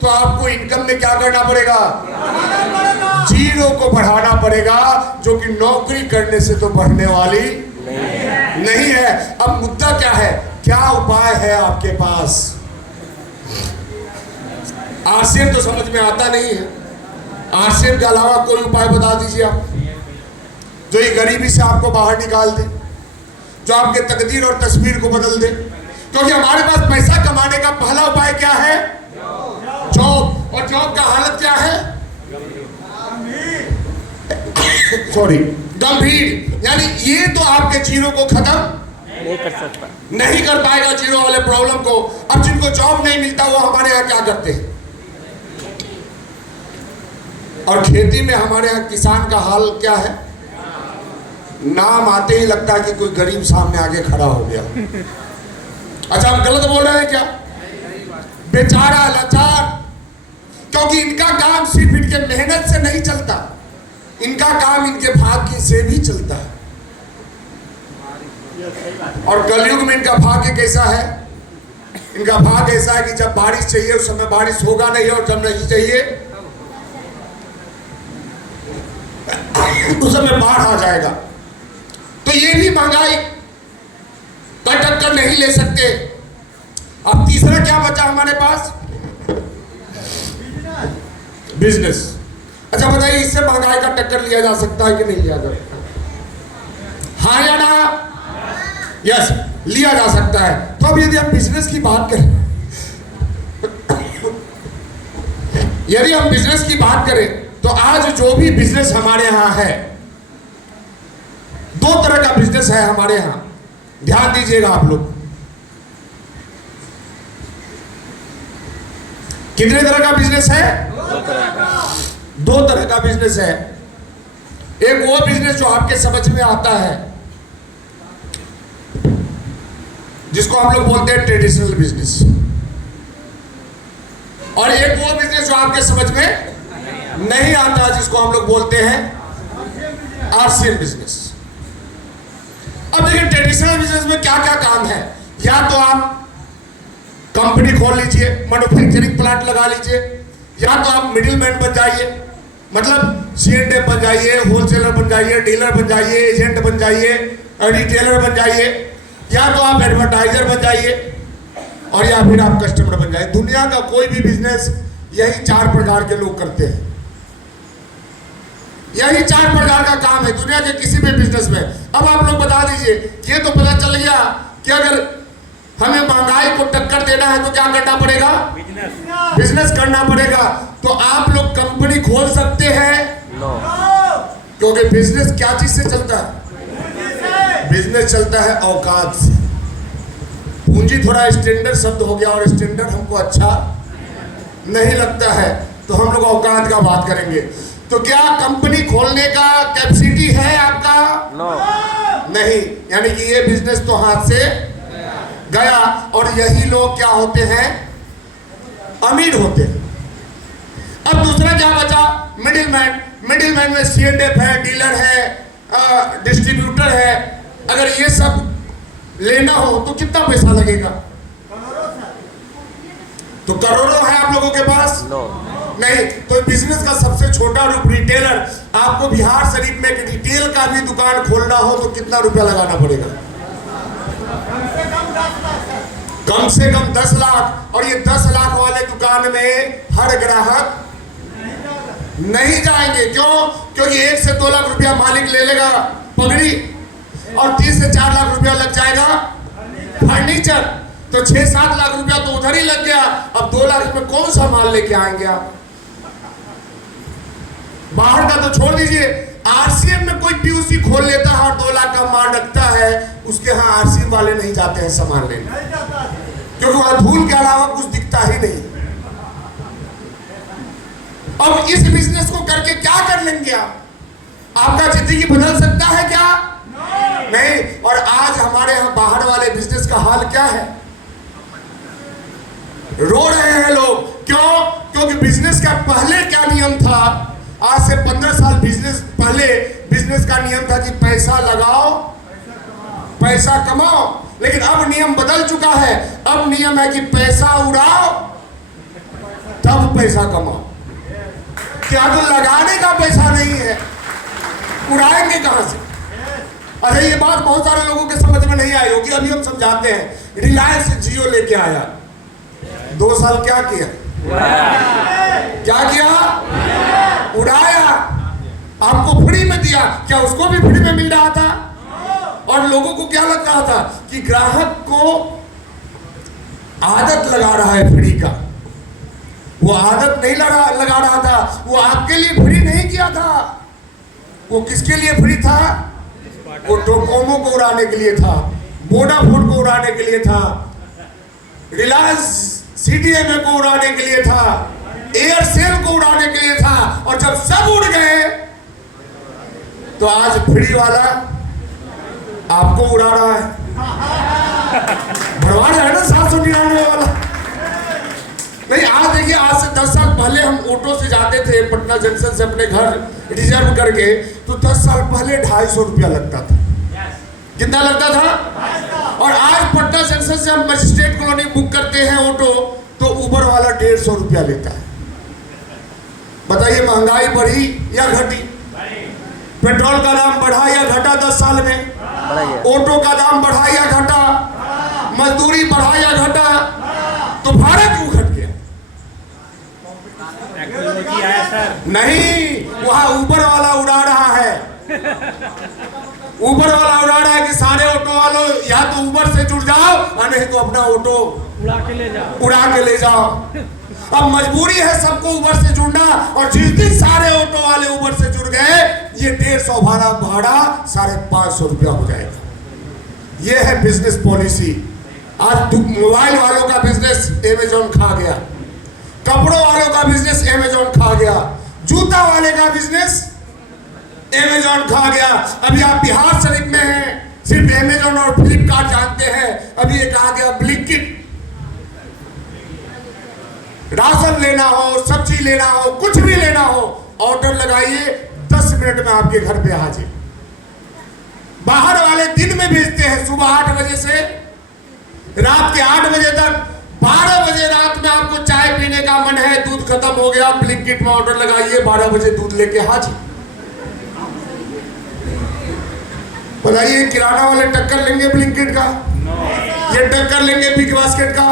तो आपको इनकम में क्या करना पड़ेगा? जीरो को बढ़ाना पड़ेगा, जो कि नौकरी करने से तो बढ़ने वाली नहीं है। अब मुद्दा क्या है? क्या उपाय है आपके पास? आरसीएम तो समझ में आता नहीं है। आरसीएम के अलावा कोई उपाय बता दीजिए आप, जो ये गरीबी से आपको बाहर निकाल दे, जो आपके तकदीर और तस्वीर को बदल दे। क्योंकि हमारे पास पैसा कमाने का पहला उपाय क्या है? जॉब। और जॉब का हालत क्या है? सॉरी, गंभीर। यानी ये तो आपके जीरो को खत्म नहीं कर सकता, नहीं कर पाएगा, जीरो वाले प्रॉब्लम को। अब जिनको जॉब नहीं मिलता वो हमारे यहाँ क्या करते हैं? और खेती में हमारे यहाँ किसान का हाल क्या है? नाम आते ही लगता है कि कोई गरीब सामने आगे खड़ा हो गया। अच्छा, हम गलत बोल रहे हैं क्या? बेचारा लाचार, क्योंकि इनका काम सिर्फ इनके मेहनत से नहीं चलता, इनका काम इनके भाग्य से भी चलता है। और कलयुग में इनका भाग्य कैसा है? इनका भाग्य ऐसा है कि जब बारिश चाहिए उस समय बारिश होगा नहीं, और जब नहीं चाहिए उस समय बाढ़ आ जाएगा। तो ये भी महंगाई का टक्कर नहीं ले सकते। अब तीसरा क्या बचा हमारे पास? बिजनेस। अच्छा बताइए, इससे महंगाई का टक्कर लिया जा सकता है कि नहीं लिया जा सकता? हाँ या ना? यस, लिया जा सकता है। तो अब यदि हम बिजनेस की बात करें, यदि हम बिजनेस की बात करें, तो आज जो भी बिजनेस हमारे यहां है, 2 तरह का बिजनेस है हमारे यहां। ध्यान दीजिएगा आप लोग। कितने तरह का बिजनेस है? 2 तरह का बिजनेस है। एक वो बिजनेस जो आपके समझ में आता है, जिसको हम लोग बोलते हैं ट्रेडिशनल बिजनेस। और एक वो बिजनेस जो आपके समझ में नहीं आता, जिसको हम लोग बोलते हैं आरसीएम बिजनेस। अब देखिए, ट्रेडिशनल बिजनेस में क्या क्या काम है? या तो आप कंपनी खोल लीजिए, मैन्युफैक्चरिंग प्लांट लगा लीजिए, या तो आप मिडिल मैन बन जाइए, मतलब C&F बन जाइए, होलसेलर बन जाइए, डीलर बन जाइए, एजेंट बन जाइए, रिटेलर बन जाइए, या तो आप एडवर्टाइजर बन जाइए, और या फिर आप कस्टमर बन जाइए। दुनिया का कोई भी बिजनेस यही 4 प्रकार के लोग करते हैं। यही 4 प्रकार का काम है दुनिया के किसी भी बिजनेस में। अब आप लोग बता दीजिए, ये तो पता चल गया कि अगर हमें महंगाई को टक्कर देना है तो क्या करना पड़ेगा? बिजनेस करना पड़ेगा। तो आप लोग कंपनी खोल सकते हैं? क्योंकि बिजनेस क्या चीज से चलता है? बिजनेस चलता है औकात से। पूंजी थोड़ा स्टैंडर्ड शब्द हो गया, और स्टैंडर्ड हमको अच्छा नहीं लगता है, तो हम लोग औकात का बात करेंगे। तो क्या कंपनी खोलने का कैपेसिटी है आपका? नहीं। यानी कि ये बिजनेस तो हाथ से गया। और यही लोग क्या होते हैं? अमीर होते हैं। अब दूसरा क्या बचा? Middle man. मिडिल मैन में C&F है, डीलर है, डिस्ट्रीब्यूटर है। अगर ये सब लेना हो तो कितना पैसा लगेगा? तो करोड़ों है आप लोगों के पास? नहीं। तो बिजनेस का सबसे छोटा रूप रिटेलर। आपको बिहार शरीफ में एक रिटेल का भी दुकान खोलना हो तो कितना रुपया लगाना पड़ेगा? कम से कम 10 लाख। और ये 10 लाख वाले दुकान में हर ग्राहक नहीं जाएंगे। क्यों? क्योंकि 1 से 2 लाख रुपया मालिक ले लेगा पगड़ी, और 3 से 4 लाख रुपया लग जाएगा फर्नीचर। तो 6-7 लाख रुपया तो उधर ही लग गया। अब 2 लाख में कौन सा माल लेके आएंगे आप? बाहर का तो छोड़ दीजिए, आरसीएम में कोई पीयूसी खोल लेता है और 2 लाख का माल रखता है, उसके यहाँ आरसीएम वाले नहीं जाते हैं सामान लेने, क्योंकि वहां धूल के अलावा कुछ दिखता ही नहीं। अब इस बिजनेस को करके क्या कर लेंगे आप? आपका जिंदगी बदल सकता है क्या? नहीं। और आज हमारे यहाँ बाहर वाले बिजनेस का हाल क्या है? रो रहे हैं लोग। क्यों? क्योंकि बिजनेस का पहले क्या नियम था? आज से 15 साल पहले बिजनेस का नियम था कि पैसा लगाओ, पैसा कमाओ। लेकिन अब नियम बदल चुका है। अब नियम है कि पैसा उड़ाओ तब पैसा कमाओ। क्या तो लगाने का पैसा नहीं है, उड़ाएंगे कहां से? अरे ये बात बहुत सारे लोगों के समझ में नहीं आई होगी, अभी हम समझाते हैं। रिलायंस जियो लेके आया, 2 साल क्या किया? क्या किया? उड़ाया। आपको फ्री में दिया, क्या उसको भी फ्री में मिल रहा था? और लोगों को क्या लग रहा था कि ग्राहक को आदत लगा रहा है फ्री का। वो आदत नहीं लगा रहा था, वो आपके लिए फ्री नहीं किया था। वो किसके लिए फ्री था? वो डोकोमो को उड़ाने के लिए था, वोडाफोन को उड़ाने के लिए था, रिलायंस सीडीएमए को उड़ाने के लिए था, एयरसेल को उड़ाने के लिए था। और जब सब उड़ गए तो आज फ्री वाला आपको उड़ा रहा है। भरवा रहा है ना 799 वाला। नहीं, आज देखिए, आज से 10 साल पहले हम ऑटो से जाते थे पटना जंक्शन से अपने घर रिजर्व करके, तो 10 साल पहले 250 रुपया लगता था। कितना लगता था? और आज पटना जंक्शन से हम मजिस्ट्रेट कॉलोनी बुक करते हैं ऑटो, तो उबर वाला 150 रुपया लेता है। बताइए, महंगाई बढ़ी या घटी? पेट्रोल का दाम बढ़ा या घटा 10 साल में? ऑटो का दाम बढ़ा या घटा? मजदूरी बढ़ा या घटा? तो भाड़ा क्यों घट गया? टेक्नोलॉजी आया सर। नहीं, वहां उबर वाला उड़ा रहा है। उबर वाला उड़ा रहा है कि सारे ऑटो वालों या तो उबर से जुड़ जाओ और नहीं तो अपना ऑटो उड़ा के ले जाओ। अब मजबूरी है सबको उबर से जुड़ना, और जिस दिन सारे ऑटो वाले उबर से जुड़ गए, ये 150 भाड़ा 550 रुपया हो जाएगा। ये है बिजनेस पॉलिसी। आज मोबाइल वालों का बिजनेस अमेजॉन खा गया, कपड़ों वालों का बिजनेस अमेजॉन खा गया, जूता वाले का बिजनेस अमेजॉन खा गया। अभी आप बिहार शरीफ में हैं, सिर्फ अमेजॉन और फ्लिपकार्ट जानते हैं। अभी एक आ गया ब्लिंकिट। राशन लेना हो, सब्जी लेना हो, कुछ भी लेना हो, ऑर्डर लगाइए, 10 मिनट में आपके घर पे हाजिर। बाहर वाले दिन में भेजते हैं, सुबह 8 बजे से रात के 8 बजे तक। 12 बजे रात में आपको चाय पीने का मन है, दूध खत्म हो गया, ब्लिंकिट में ऑर्डर लगाइए, 12 बजे दूध लेके हाजिर। बताइए, किराना वाले टक्कर लेंगे ब्लिंकिट का? ये टक्कर लेंगे बिग बास्केट का?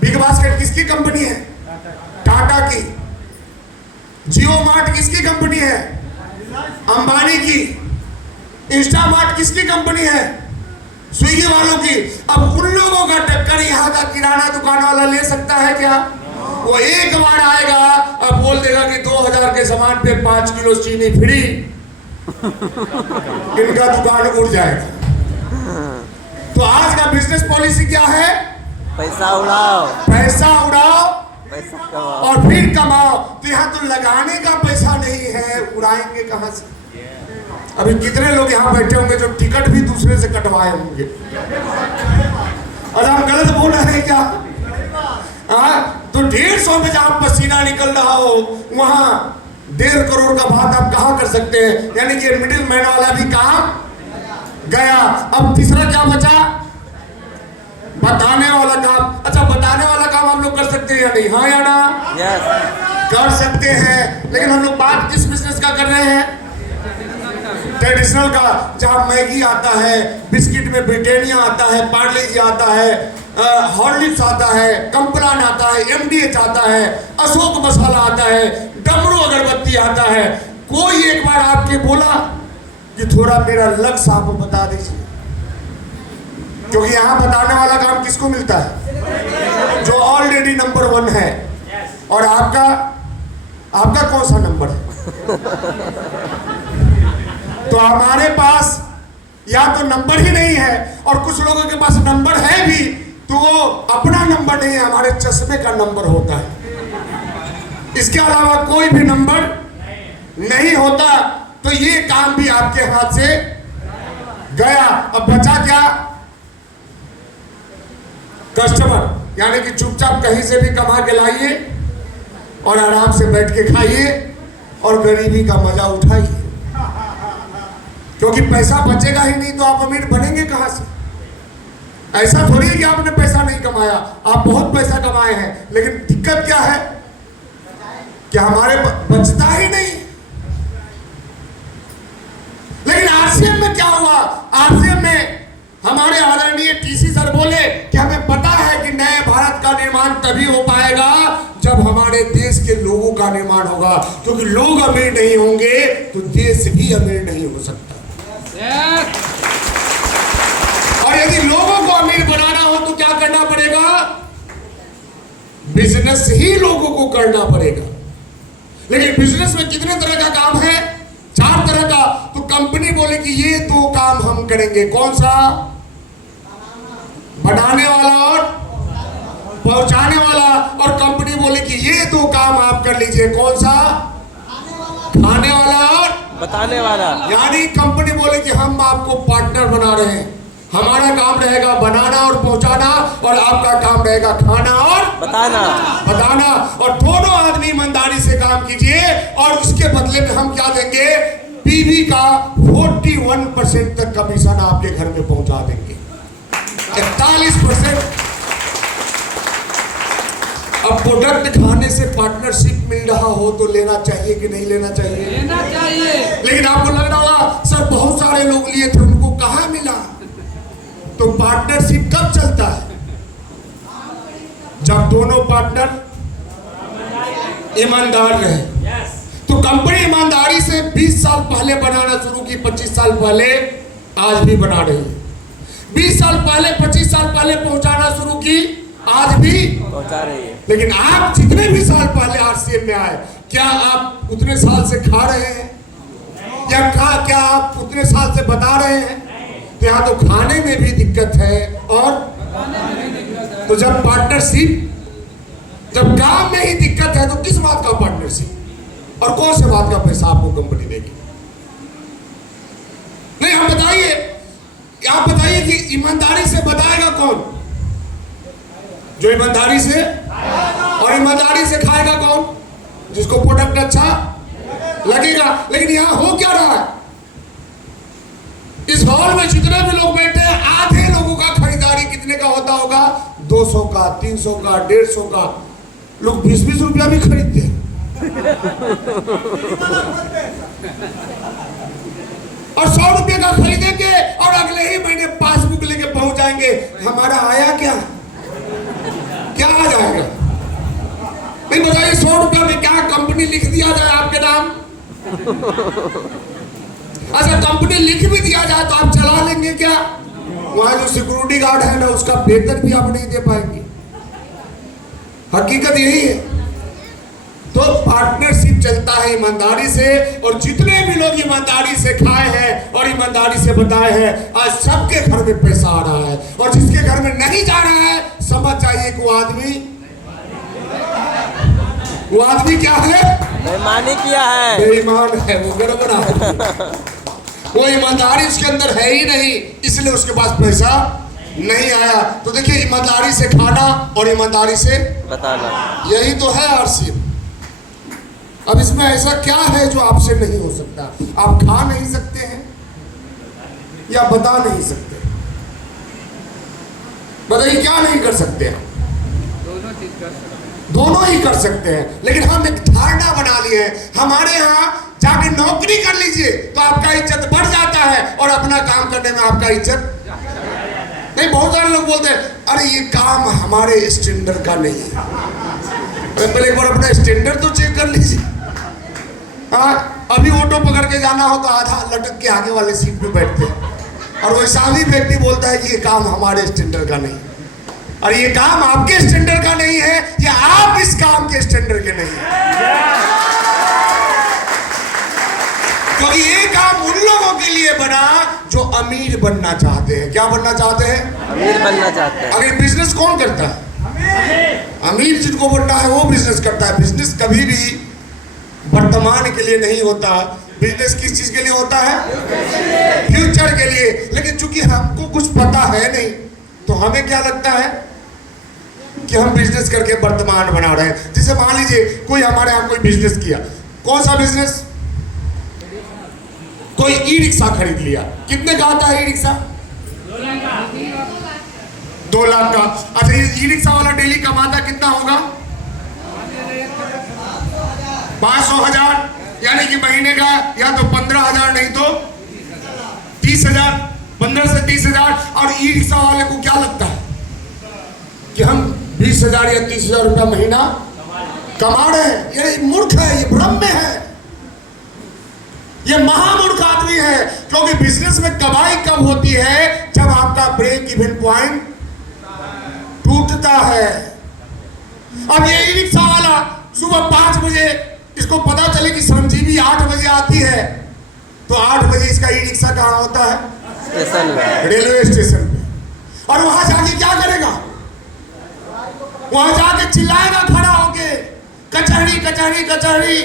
बिग बास्केट किसकी कंपनी है? टाटा की। जियो मार्ट किसकी कंपनी है? अंबानी की। इंस्टामार्ट किसकी कंपनी है? स्विगी वालों की। अब उन लोगों का टक्कर यहाँ का किराना दुकान वाला ले सकता है क्या? वो एक बार आएगा, अब बोल देगा कि 2000 के सामान पे 5 किलो चीनी फ्री, इनका दुकान उड़ जाएगा। तो आज का बिजनेस पॉलिसी क्या है? पैसा उड़ाओ, पैसा उड़ाओ, पैसा कमाओ और फिर कमाओ। तो यहाँ तो लगाने का पैसा नहीं है, उड़ाएंगे कहां से? अभी कितने लोग यहाँ बैठे होंगे जो टिकट भी दूसरे से कटवाए होंगे। और हम गलत बोल रहे हैं क्या? तो 150 में जहां पसीना निकल रहा हो, वहां 1.5 करोड़ का बात आप कहां कर सकते हैं? यानी कि मिडिल मैन वाला भी कहां गया। अब तीसरा क्या बचा? बताने वाला काम। अच्छा, बताने वाला काम हम लोग कर सकते हैं या नहीं? हाँ या ना? यस कर सकते हैं। लेकिन हम लोग बात किस बिजनेस का कर रहे हैं? ट्रेडिशनल का, जहां मैगी आता है, बिस्किट में ब्रिटानिया आता है, पार्ले जी आता है, हॉर्लिक्स आता है, कंप्लान आता है, एमडीएच आता है, अशोक मसाला आता है, डमरू अगरबत्ती आता है। कोई एक बार आपके बोला कि थोड़ा मेरा लक्ष्य आप बता दीजिए? क्योंकि यहाँ बताने वाला काम किसको मिलता है? जो ऑलरेडी नंबर 1 है। और आपका कौन सा नंबर है? तो हमारे पास या तो नंबर ही नहीं है, और कुछ लोगों के पास नंबर है भी तो वो अपना नंबर नहीं है, हमारे चश्मे का नंबर होता है। इसके अलावा कोई भी नंबर नहीं होता। तो ये काम भी आपके हाथ से गया। अब बचा क्या? कस्टमर, यानी कि चुपचाप कहीं से भी कमा के लाइए और आराम से बैठ के खाइए और गरीबी का मजा उठाइए, क्योंकि पैसा बचेगा ही नहीं तो आप अमीर बनेंगे कहां से? ऐसा थोड़ी है कि आपने पैसा नहीं कमाया, आप बहुत पैसा कमाए हैं, लेकिन दिक्कत क्या है कि हमारे बचता ही नहीं। लेकिन आरसीएम में क्या हुआ? आरसीएम में हमारे आदरणीय टीसी सर बोले कि हमें पता है कि नए भारत का निर्माण तभी हो पाएगा जब हमारे देश के लोगों का निर्माण होगा, क्योंकि लोग अमीर नहीं होंगे तो देश भी अमीर नहीं हो सकता। और यदि लोगों को अमीर बनाना हो तो क्या करना पड़ेगा? बिजनेस ही लोगों को करना पड़ेगा। लेकिन बिजनेस में कितने तरह का काम है? 4 तरह का। तो कंपनी बोले कि ये 2 काम हम करेंगे। कौन सा? बनाने वाला और पहुंचाने वाला। और कंपनी बोले कि ये 2 काम आप कर लीजिए। कौन सा? खाने वाला और बताने वाला। यानी कंपनी बोले कि हम आपको पार्टनर बना रहे हैं, हमारा काम रहेगा बनाना और पहुंचाना, और आपका काम रहेगा खाना और बताना। और दोनों आदमी ईमानदारी से काम कीजिए और उसके बदले में हम क्या देंगे? पीवी का 41% तक कमीशन आपके घर में पहुंचा देंगे। 41%। अब प्रोडक्ट खाने से पार्टनरशिप मिल रहा हो तो लेना चाहिए कि नहीं लेना चाहिए? लेना चाहिए। लेकिन आपको लग रहा होगा सर बहुत सारे लोग लिए थे, उनको कहां मिला? तो पार्टनरशिप कब चलता है? जब दोनों पार्टनर ईमानदार रहे। तो कंपनी ईमानदारी से 20 साल पहले बनाना शुरू की, 25 साल पहले, आज भी बना रही है। 20 साल पहले, 25 साल पहले पहुंचाना शुरू की, आज भी पहुंचा रही है। लेकिन आप जितने भी साल पहले आरसीएम में आए, क्या आप उतने साल से खा रहे हैं? या क्या आप उतने साल से बता रहे हैं? तो यहाँ तो खाने में भी दिक्कत है और तो जब पार्टनरशिप, जब काम में ही दिक्कत है तो किस बात का पार्टनरशिप और कौन से बात का पैसा आपको कंपनी देगी? नहीं, हम बताइए, आप बताइए कि ईमानदारी से बताएगा कौन? जो ईमानदारी से, और ईमानदारी से खाएगा कौन? जिसको प्रोडक्ट अच्छा लगेगा। लेकिन यहां हो क्या रहा है? इस हॉल में जितने भी लोग बैठे हैं, आधे लोगों का खरीदारी कितने का होता होगा? 200 का, 300 का, 150 का। लोग 20-20 रुपया भी खरीदते हैं। और 100 रुपये का खरीदेंगे और अगले ही महीने पासबुक लेके पहुंच जाएंगे, हमारा आया क्या? क्या आ जाएगा? नहीं बताइए, 100 रुपये में क्या कंपनी लिख दिया जाए आपके नाम? अच्छा, कंपनी लिख भी दिया जाए तो आप चला लेंगे क्या? वहां जो सिक्योरिटी गार्ड है ना, उसका वेतन भी आप नहीं दे पाएंगे। हकीकत यही है। तो पार्टनरशिप चलता है ईमानदारी से, और जितने भी लोग ईमानदारी से खाए हैं और ईमानदारी से बताए हैं, आज सबके घर में पैसा आ रहा है। और जिसके घर में नहीं जा रहा है, समझ जाइए कि वो आदमी क्या है? बेईमानी किया है, बेईमान है, वो गड़बड़ा है। वो ईमानदारी उसके अंदर है ही नहीं, इसलिए उसके पास पैसा नहीं आया। तो देखिए, ईमानदारी से खाना और ईमानदारी से बताना, यही तो है आरसीएम। अब इसमें ऐसा क्या है जो आपसे नहीं हो सकता? आप खा नहीं सकते हैं या बता नहीं सकते? बताइए, क्या नहीं कर सकते हैं? दोनों ही कर सकते हैं। लेकिन हम एक धारणा बना लिए हैं, हमारे यहाँ जाके नौकरी कर लीजिए तो आपका इज्जत बढ़ जाता है और अपना काम करने में आपका इज्जत नहीं। बहुत सारे लोग बोलते हैं, अरे ये काम हमारे स्टैंडर्ड का नहीं है। पहले एक बार अपना स्टैंडर्ड तो चेक कर लीजिए। हाँ, अभी ऑटो पकड़ के जाना हो तो आधा लटक के आगे वाले सीट पे बैठते हैं, और वैसा भी व्यक्ति बोलता है कि ये काम हमारे स्टैंडर्ड का नहीं। और ये काम आपके स्टैंडर्ड का नहीं है, या आप इस काम के स्टैंडर्ड के नहीं है। क्योंकि ये काम उन लोगों के लिए बना जो अमीर बनना चाहते हैं। क्या बनना चाहते हैं? अमीर बनना चाहते हैं। अगर बिजनेस कौन करता है? अमीर जिनको बनना है वो बिजनेस करता है। बिजनेस कभी भी वर्तमान के लिए नहीं होता। बिजनेस किस चीज के लिए होता है? फ्यूचर के लिए। लेकिन चूंकि हमको कुछ पता है नहीं तो हमें क्या लगता है कि हम बिजनेस करके वर्तमान बना रहे हैं। जैसे मान लीजिए कोई हमारे यहाँ कोई बिजनेस किया। कौन सा बिजनेस? कोई ई रिक्शा खरीद लिया। कितने का आता है ई रिक्शा? 2 लाख का। अच्छा, ये ई रिक्शा वाला डेली कमाता कितना होगा? 500,000, यानी कि महीने का या तो 15,000 नहीं तो 30,000। 15 से 30,000। और ई रिक्शा वाले को क्या लगता है कि हम 20,000 या 30,000 रुपया महीना कमा रहे हैं। ये मूर्ख है, ये भ्रम में है, ये महामूर्ख आदमी है। क्योंकि बिजनेस में कमाई कब होती है? जब आपका ब्रेक इवन पॉइंट टूटता है। अब ये ई रिक्शा वाला सुबह 5 बजे इसको पता चले कि संजीवी 8 बजे आती है तो 8 बजे इसका ई रिक्शा कहाँ होता है? स्टेशन में, रेलवे स्टेशन पे। और वहां जाके क्या करेगा? वहां जाके चिल्लाएगा खड़ा होके, कचहरी कचहरी कचहरी,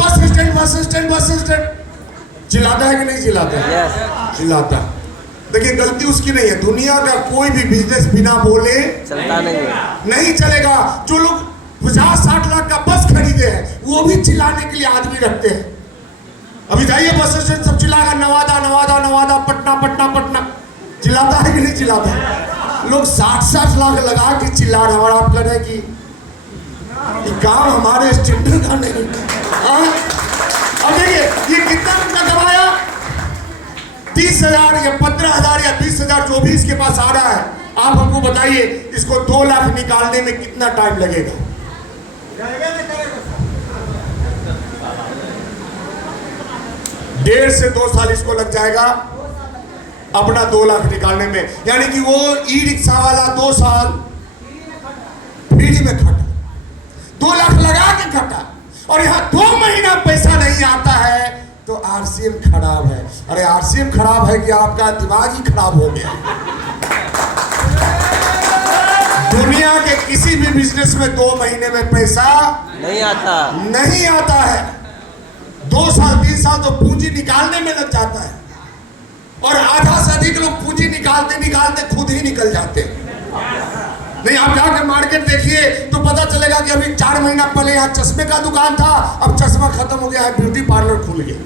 bus stand bus stand bus stand. चिल्लाता है कि नहीं चिल्लाता है? यस, चिल्लाता। देखिए गलती उसकी नहीं है। दुनिया का कोई भी बिजनेस बिना बोले चलता नहीं है। नहीं चलेगा। जो लोग 50-60 लाख का बस खरीदे हैं वो भी चिल्लाने के लिए आदमी रखते हैं। अभी जाइए बस स्टैंड, सब चिल्लाएगा नवादा नवादा नवादा, पटना पटना पटना। चिल्लाता है कि नहीं चिल्लाता है? लोग 60-60 लाख लगा के चिल्ला रहे हैं और आप कह रहे हैं कि ये काम हमारे स्टैंडर्ड का नहीं। अब देखिए ये कितना रुपया कमाया? 30,000 या 15,000 या 20,000 जो भी इसके पास आ रहा है। आप हमको बताइए इसको 2 लाख निकालने में कितना टाइम लगेगा? 1.5 से 2 साल इसको लग जाएगा अपना 2 लाख निकालने में। यानी कि वो ई रिक्शा वाला 2 साल फ्री में खटा, 2 लाख लगा के खटा, और यहाँ 2 महीना पैसा नहीं आता है तो आरसीएम खराब है। अरे आरसीएम खराब है कि आपका दिमाग ही खराब हो गया? दुनिया के किसी भी बिजनेस में 2 महीने में पैसा नहीं आता, नहीं आता है। 2 साल 3 साल तो पूंजी निकालने में लग जाता है। और आधा से अधिक लोग पूंजी निकालते निकालते खुद ही निकल जाते हैं। नहीं, आप जाकर मार्केट देखिए तो पता चलेगा कि अभी 4 महीना पहले यहाँ चश्मे का दुकान था, अब चश्मा खत्म हो गया है, ब्यूटी पार्लर खुल गया।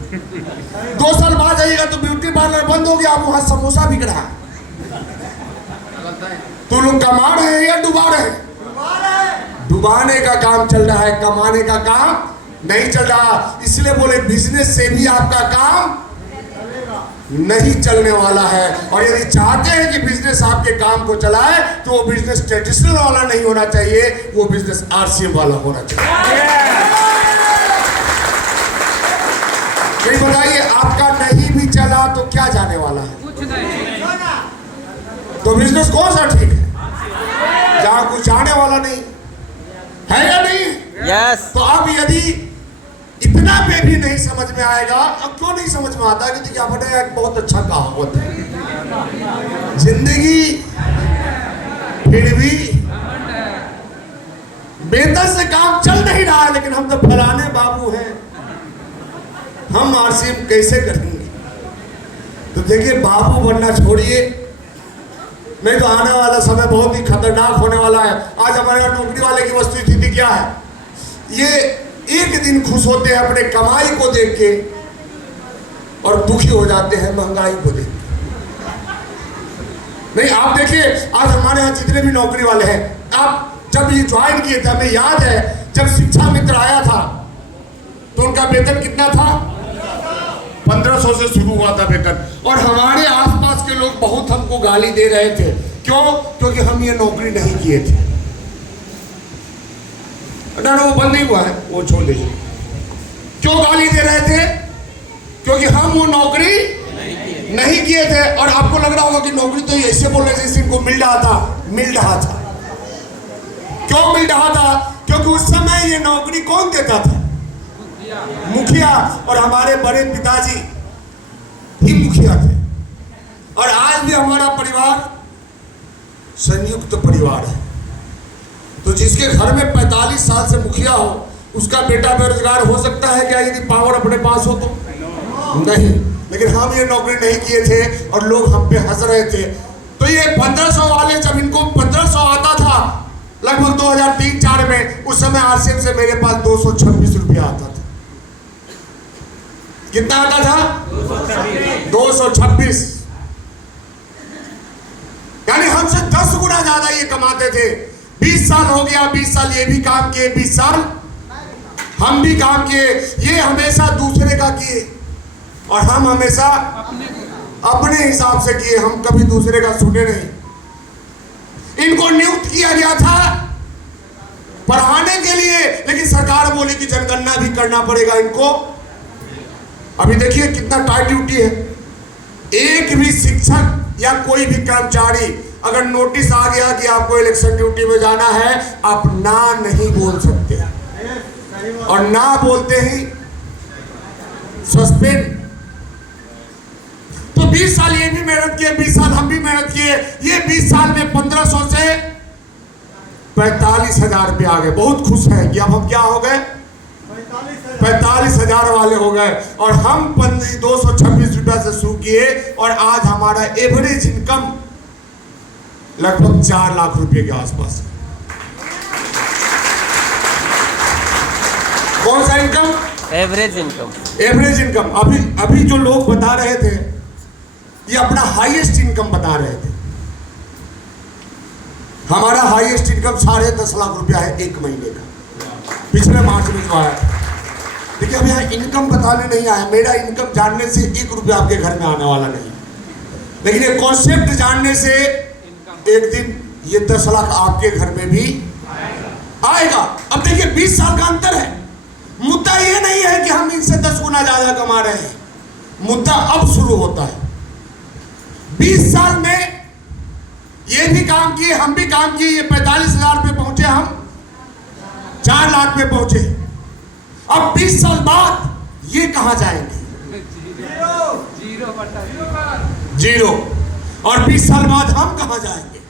2 साल बाद आइएगा तो ब्यूटी पार्लर बंद हो गया, अब वहां समोसा बिक रहा है। तो लोग कमा रहे हैं या डुबा रहे हैं? डुबाने का काम चल रहा है, कमाने का काम नहीं चल रहा। इसलिए बोले बिजनेस से भी आपका काम नहीं चलने वाला है। और यदि चाहते हैं कि बिजनेस आपके काम को चलाए तो वो बिजनेस ट्रेडिशनल वाला नहीं होना चाहिए, वो बिजनेस आरसीएम वाला होना चाहिए। नहीं, बताइए आपका नहीं भी चला तो क्या जाने वाला है? कुछ नहीं। तो बिजनेस कौन सा ठीक है जहां कुछ आने वाला नहीं है या नहीं? यस। तो अब यदि इतना पे भी नहीं समझ में आएगा, अब क्यों नहीं समझ में आता है? कि क्या पता है, एक बहुत अच्छा कहावत है, जिंदगी फिर भी बेहतर से काम चल नहीं रहा है, लेकिन हम तो फलाने बाबू हैं, हम आरसीएम कैसे करेंगे? तो देखिए बाबू बनना छोड़िए, नहीं तो आने वाला समय बहुत ही खतरनाक होने वाला है। आज हमारे यहाँ नौकरी वाले की वस्तुस्थिति क्या है? ये एक दिन खुश होते हैं अपने कमाई को देख के और दुखी हो जाते हैं महंगाई को देख के। नहीं, आप देखिए आज हमारे यहाँ जितने भी नौकरी वाले हैं, आप जब ये ज्वाइन किए थे, हमें याद है जब शिक्षा मित्र आया था तो उनका वेतन कितना था? 1500 से शुरू हुआ था वेतन। और हमारे आसपास के लोग बहुत हमको गाली दे रहे थे। क्यों? क्योंकि हम ये नौकरी नहीं किए थे। ना वो बंद नहीं हुआ है, वो छोड़ दीजिए। क्यों गाली दे रहे थे? क्योंकि हम वो नौकरी नहीं किए थे। और आपको लग रहा होगा कि नौकरी तो ऐसे बोल रहे जैसे इनको मिल रहा था। मिल रहा था। क्यों मिल रहा था? क्योंकि उस समय ये नौकरी कौन देता था? मुखिया, और हमारे बड़े पिताजी भी मुखिया थे। और आज भी हमारा परिवार संयुक्त परिवार है। तो जिसके घर में 45 साल से मुखिया हो, उसका बेटा बेरोजगार हो सकता है क्या यदि पावर अपने पास हो तो? नहीं। लेकिन हम ये नौकरी नहीं किए थे और लोग हम पे हंस रहे थे। तो ये 1500 वाले, जब इनको 1500 आता था लगभग 2003-04 में, उस समय आरसीएम से मेरे पास 226 रुपया आता था। कितना आता था? 226। यानी हमसे 10 गुना ज्यादा ये कमाते थे। 20 साल हो गया, 20 साल ये भी काम किए, 20 साल हम भी काम किए। ये हमेशा दूसरे का किए और हम हमेशा अपने हिसाब से किए। हम कभी दूसरे का सुने नहीं। इनको नियुक्त किया गया था पढ़ाने के लिए, लेकिन सरकार बोली कि जनगणना भी करना पड़ेगा इनको। अभी देखिए कितना टाइट ड्यूटी है। एक भी शिक्षक या कोई भी कर्मचारी अगर नोटिस आ गया कि आपको इलेक्शन ड्यूटी में जाना है, आप ना नहीं बोल सकते, और ना बोलते ही सस्पेंड। तो 20 साल ये भी मेहनत किए, 20 साल हम भी मेहनत किए। ये 20 साल में 1500 से 45,000 रुपये आ गए। बहुत खुश हैं कि अब हम क्या हो गए, 45,000 वाले हो गए। और हम 226 रुपया से शुरू किए और आज हमारा एवरेज इनकम लगभग 4 लाख रुपए के आसपास। कौन सा income? Average income. Average income. अभी जो लोग बता रहे थे ये अपना हाईएस्ट इनकम बता रहे थे। हमारा हाईएस्ट इनकम 10.5 लाख रुपया है एक महीने का, पिछले मार्च में जो आया। देखिए अब यहाँ इनकम बताने नहीं आया। मेरा इनकम जानने से 1 रुपया आपके घर में आने वाला नहीं, लेकिन ये कॉन्सेप्ट जानने से एक दिन ये 10 लाख आपके घर में भी आएगा। अब देखिए 20 साल का अंतर है। मुद्दा ये नहीं है कि हम इनसे 10 गुना ज्यादा कमा रहे हैं। मुद्दा अब शुरू होता है। 20 साल में ये भी काम किए, हम भी काम किए। ये 45,000 पे पहुंचे, हम 4 लाख पे पहुंचे। अब 20 साल बाद ये कहां जाएंगे? जीरो। और 20 साल बाद हम कहां जाएंगे?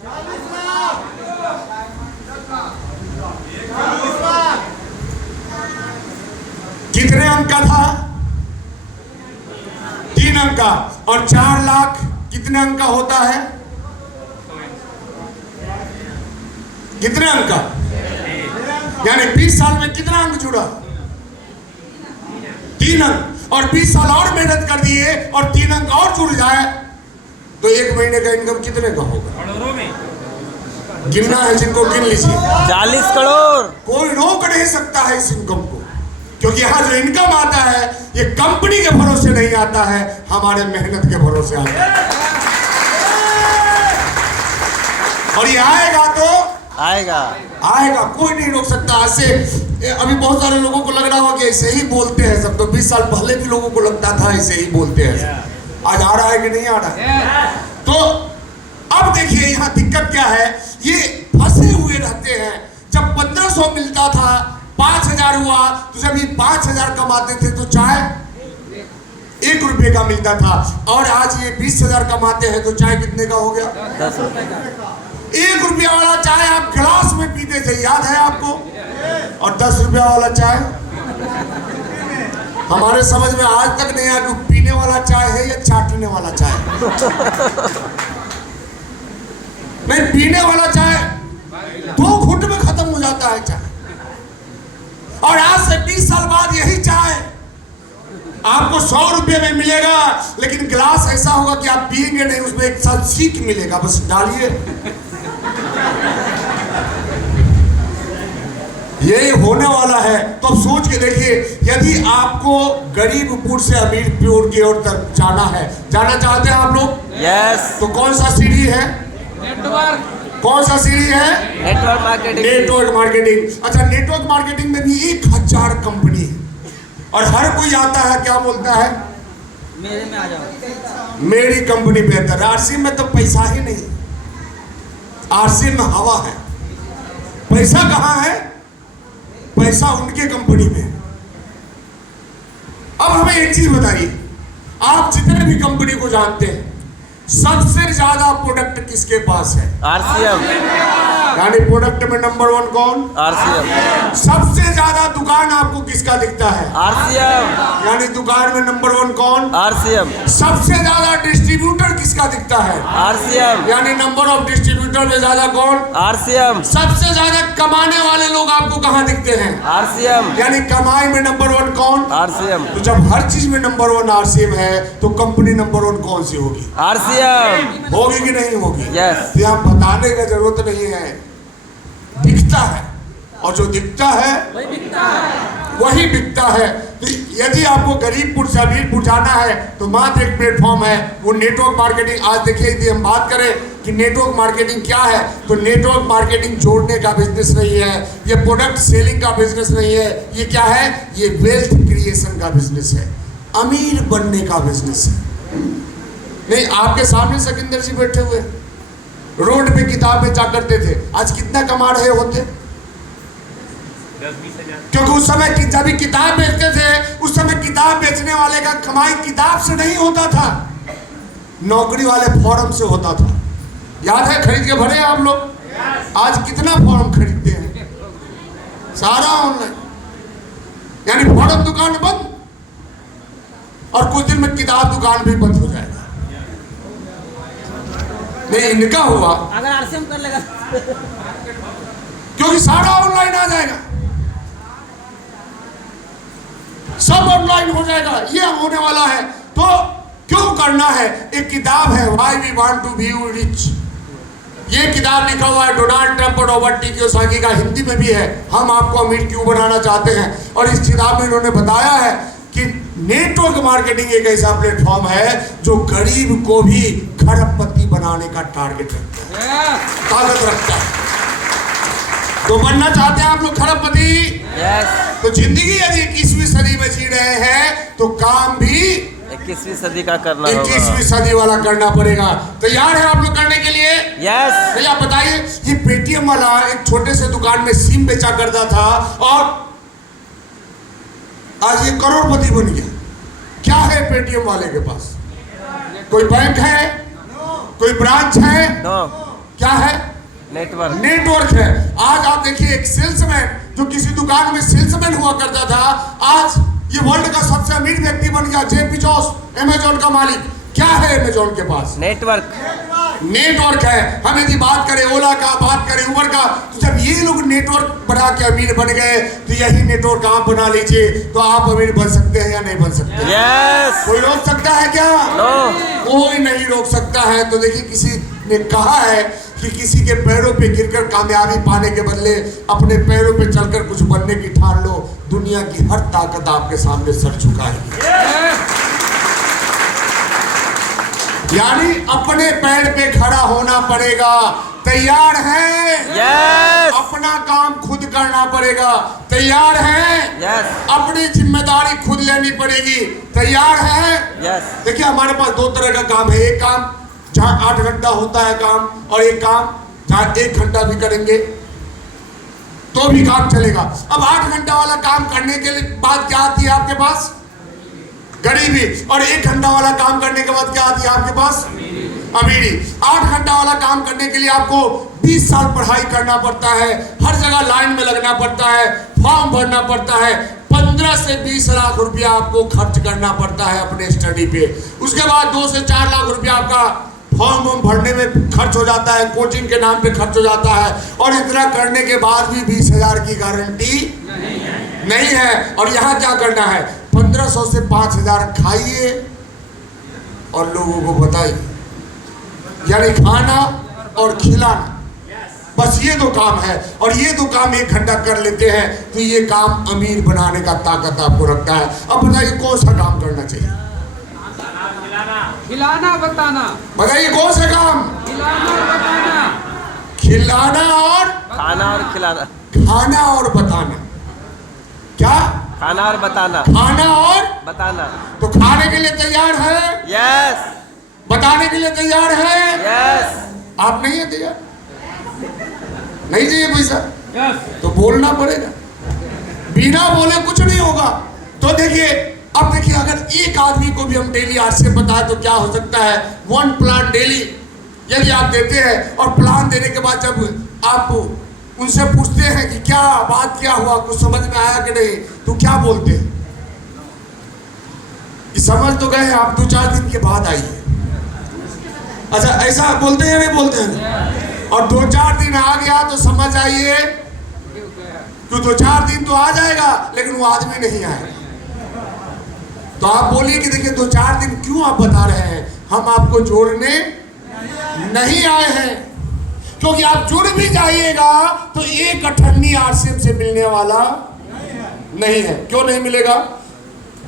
कितने अंक का था? 3 अंक का। और 4 लाख कितने अंक का होता है? कितने अंक का? यानी 20 साल में कितना अंक जुड़ा? 3 अंक। और 20 साल और मेहनत कर दिए और 3 अंक और जुड़ जाए तो एक महीने का इनकम कितने का होगा? गिनना है जिनको गिन लीजिए। 40 करोड़। कोई रोक नहीं सकता है इस इनकम को, क्योंकि यहाँ जो इनकम आता है ये कंपनी के भरोसे नहीं आता है, हमारे मेहनत के भरोसे आता है। और ये आएगा तो आएगा, कोई नहीं रोक सकता। ऐसे अभी बहुत सारे लोगों को लग रहा होगा कि ऐसे ही बोलते हैं सब, तो 20 साल पहले भी लोगों को लगता था ऐसे ही बोलते हैं। आज आ रहा है कि नहीं आ रहा है? तो अब देखिए यहाँ दिक्कत क्या है, ये फंसे हुए रहते हैं। जब 1500 मिलता था, 5000 हुआ, तो जब ये 5000 कमाते थे तो चाय 1 रुपये का मिलता था। और आज ये 20,000 कमाते हैं तो चाय कितने का हो गया? 10 रुपये। 1 रुपया वाला चाय आप गिलास में पीते थे, याद है आपको? और 10 रुपया वाला चाय हमारे समझ में आज तक नहीं आया कि पीने वाला चाय है या चाटने वाला चाय। नहीं, पीने वाला चाय 2 घुट में खत्म हो जाता है चाय। और आज से 20 साल बाद यही चाय आपको 100 रुपये में मिलेगा, लेकिन गिलास ऐसा होगा कि आप पिएंगे नहीं, उसमें एक साथ सीख मिलेगा, बस डालिए। यही होने वाला है। तो अब सोच के देखिए, यदि आपको गरीबपुर से अमीरपुर की ओर तक जाना है, जाना चाहते हैं आप लोग? यस। तो कौन सा सीढ़ी है? कौन सा सीढ़ी है? Network marketing. Network marketing. अच्छा, नेटवर्क मार्केटिंग में भी 1000 कंपनी है और हर कोई आता है, क्या बोलता है? मेरे में आ जाओ, मेरी कंपनी बेहतर। आरसी में तो पैसा ही नहीं, आरसी में हवा है। पैसा कहाँ है? पैसा उनके कंपनी में। अब हमें एक चीज बताइए, आप जितने भी कंपनी को जानते हैं, सबसे ज्यादा प्रोडक्ट किसके पास है? आरसीएम, यानी प्रोडक्ट में नंबर 1 कौन? आरसीएम, सबसे ज्यादा दुकान आपको किसका दिखता है? आरसीएम, यानी दुकान में नंबर 1 कौन? आरसीएम, सबसे ज्यादा डिस्ट्रीब्यूटर किसका दिखता है? आरसीएम, यानी नंबर ऑफ डिस्ट्रीब्यूटर में ज्यादा कौन? आरसीएम, सबसे ज्यादा कमाने वाले लोग आपको कहाँ दिखते हैं? आरसीएम, यानी कमाई में नंबर 1 कौन? आरसीएम, तो जब हर चीज में नंबर 1 आरसीएम है, तो कंपनी नंबर 1 कौन सी होगी? आरसीएम। होगी कि नहीं होगी? Yes. तो यहाँ बताने का जरूरत नहीं है, दिखता है, और जो दिखता है वही बिकता है। तो यदि आपको गरीबपुर से अमीरपुर जाना है तो मात्र एक प्लेटफॉर्म है, वो नेटवर्क मार्केटिंग। आज देखिए, यदि हम बात करें कि नेटवर्क मार्केटिंग क्या है, तो नेटवर्क मार्केटिंग जोड़ने का बिजनेस नहीं है, ये प्रोडक्ट सेलिंग का बिजनेस नहीं है, ये क्या है? ये वेल्थ क्रिएशन का बिजनेस है, अमीर बनने का बिजनेस है। नहीं, आपके सामने सिकंदर जी बैठे हुए रोड पे किताब बेचा करते थे, आज कितना कमा रहे होते? 10-20 हजार। क्योंकि उस समय जब भी किताब बेचते थे, उस समय किताब बेचने वाले का कमाई किताब से नहीं होता था, नौकरी वाले फॉर्म से होता था। याद है? खरीद के भरे आप लोग? आज कितना फॉर्म खरीदते हैं? सारा ऑनलाइन, यानी फॉर्म दुकान बंद, और कुछ दिन में किताब दुकान भी बंद हो जाएगा। नहीं, इनका हुआ अगर आरसीएम कर लेगा क्योंकि सारा ऑनलाइन आ जाएगा, सब ऑनलाइन हो जाएगा, ये होने वाला है। तो क्यों करना है? एक किताब है, why we want to be rich. ये किताब लिखा हुआ है डोनाल्ड ट्रंप और रॉबर्ट टी कियोसाकी का, हिंदी में भी है, हम आपको अमीर क्यों बनाना चाहते हैं। और इस किताब में इन्होंने बताया है कि नेटवर्क मार्केटिंग एक ऐसा प्लेटफॉर्म है जो गरीब को भी खरबपति बनाने का टारगेट रखता है, ताकत रखता है। तो बनना चाहते हैं आप लोग खरबपति? यस। तो जिंदगी यदि 21वीं सदी में जी रहे हैं, तो काम भी 21वीं सदी का करना होगा। 21वीं सदी वाला करना पड़ेगा। तैयार है आप लोग करने के लिए? यस। भैया बताइए, ये पेटीएम वाला एक छोटे से दुकान में सिम बेचा करता था, और आज ये करोड़पति बन गया। क्या है पेटीएम वाले के पास? कोई बैंक है? कोई ब्रांच है? नो। क्या है? नेटवर्क। नेटवर्क है। आज आप देखिए, एक सेल्समैन जो किसी दुकान में सेल्समैन हुआ करता था, आज ये वर्ल्ड का सबसे अमीर व्यक्ति बन गया। जेफ बेजोस, अमेजॉन का मालिक। क्या है अमेजॉन के पास? नेटवर्क। नेटवर्क है। हम यदि बात करें ओला का, बात करें उबर का, तो जब ये लोग नेटवर्क बना के अमीर बन गए, तो यही नेटवर्क आप बना लीजिए, तो आप अमीर बन सकते हैं या नहीं बन सकते? यस। कोई रोक सकता है क्या? नो। कोई नहीं रोक सकता है। तो देखिए, किसी ने कहा है कि किसी के पैरों पे गिरकर कामयाबी पाने के बदले अपने पैरों पे चलकर कुछ बनने की ठान लो, दुनिया की हर ताकत आपके सामने सर झुकाएगी। यानी अपने पैर पे खड़ा होना पड़ेगा। तैयार है? यस। अपना काम खुद करना पड़ेगा। तैयार है? यस। अपनी जिम्मेदारी खुद लेनी पड़ेगी। तैयार है? यस। देखिए, हमारे पास 2 तरह का काम है। एक काम जहाँ 8 घंटा होता है काम, और एक काम जहाँ 1 घंटा भी करेंगे तो भी काम चलेगा। अब 8 घंटा वाला काम करने के बाद क्या आती है आपके पास? गरीबी। और 1 घंटा वाला काम करने के बाद क्या आती है आपके पास? अमीरी। 8 घंटा वाला काम करने के लिए आपको 20 साल पढ़ाई करना पड़ता है, हर जगह लाइन में लगना पड़ता है, फॉर्म भरना पड़ता है, 15 से 20 लाख रुपया आपको खर्च करना पड़ता है अपने स्टडी पे। उसके बाद 2 से 4 लाख रुपया आपका फॉर्म भरने में खर्च हो जाता है, कोचिंग के नाम पे खर्च हो जाता है। और इतना करने के बाद भी 20,000 की गारंटी नहीं है। और यहाँ क्या करना है? 1500 से 5,000 खाइए और लोगों को बताइए, यानी खाना और खिलाना, बस ये 2 काम है। और ये 2 काम 1 घंटा कर लेते हैं, तो ये काम अमीर बनाने का ताकत आपको रखता है। अब बताइए, कौन सा काम करना चाहिए? खिलाना बताना। बताइए, कौन सा काम? खिलाना बताना। खिलाना और खाना और खिलाना। खाना और बताना। क्या? खाना और बताना। खाना और बताना। तो खाने के लिए तैयार है? यस। बताने के लिए तैयार है? यस। आप नहीं है तैयार? नहीं चाहिए पैसा? यस। तो बोलना पड़ेगा, बिना बोले कुछ नहीं होगा। तो देखिए, अब देखिए, अगर एक आदमी को भी हम डेली आरसीएम बताए तो क्या हो सकता है? 1 प्लान डेली यदि आप देते हैं, और प्लान देने के बाद जब आप उनसे पूछते हैं कि क्या बात, क्या हुआ, कुछ समझ में आया कि नहीं, तो क्या बोलते हैं कि समझ तो गए, आप 2-4 दिन के बाद आइए। अच्छा, ऐसा बोलते हैं नहीं बोलते हैं? और 2-4 दिन आ गया तो समझ आइए, तो 2-4 दिन तो आ जाएगा लेकिन वो आदमी नहीं आएगा। तो आप बोलिए कि देखिए 2-4 दिन क्यों आप बता रहे हैं? हम आपको जोड़ने नहीं आए हैं, क्योंकि आप जुड़ भी जाइएगा तो एक अठन्नी आरसीएम से मिलने वाला नहीं है। क्यों नहीं मिलेगा?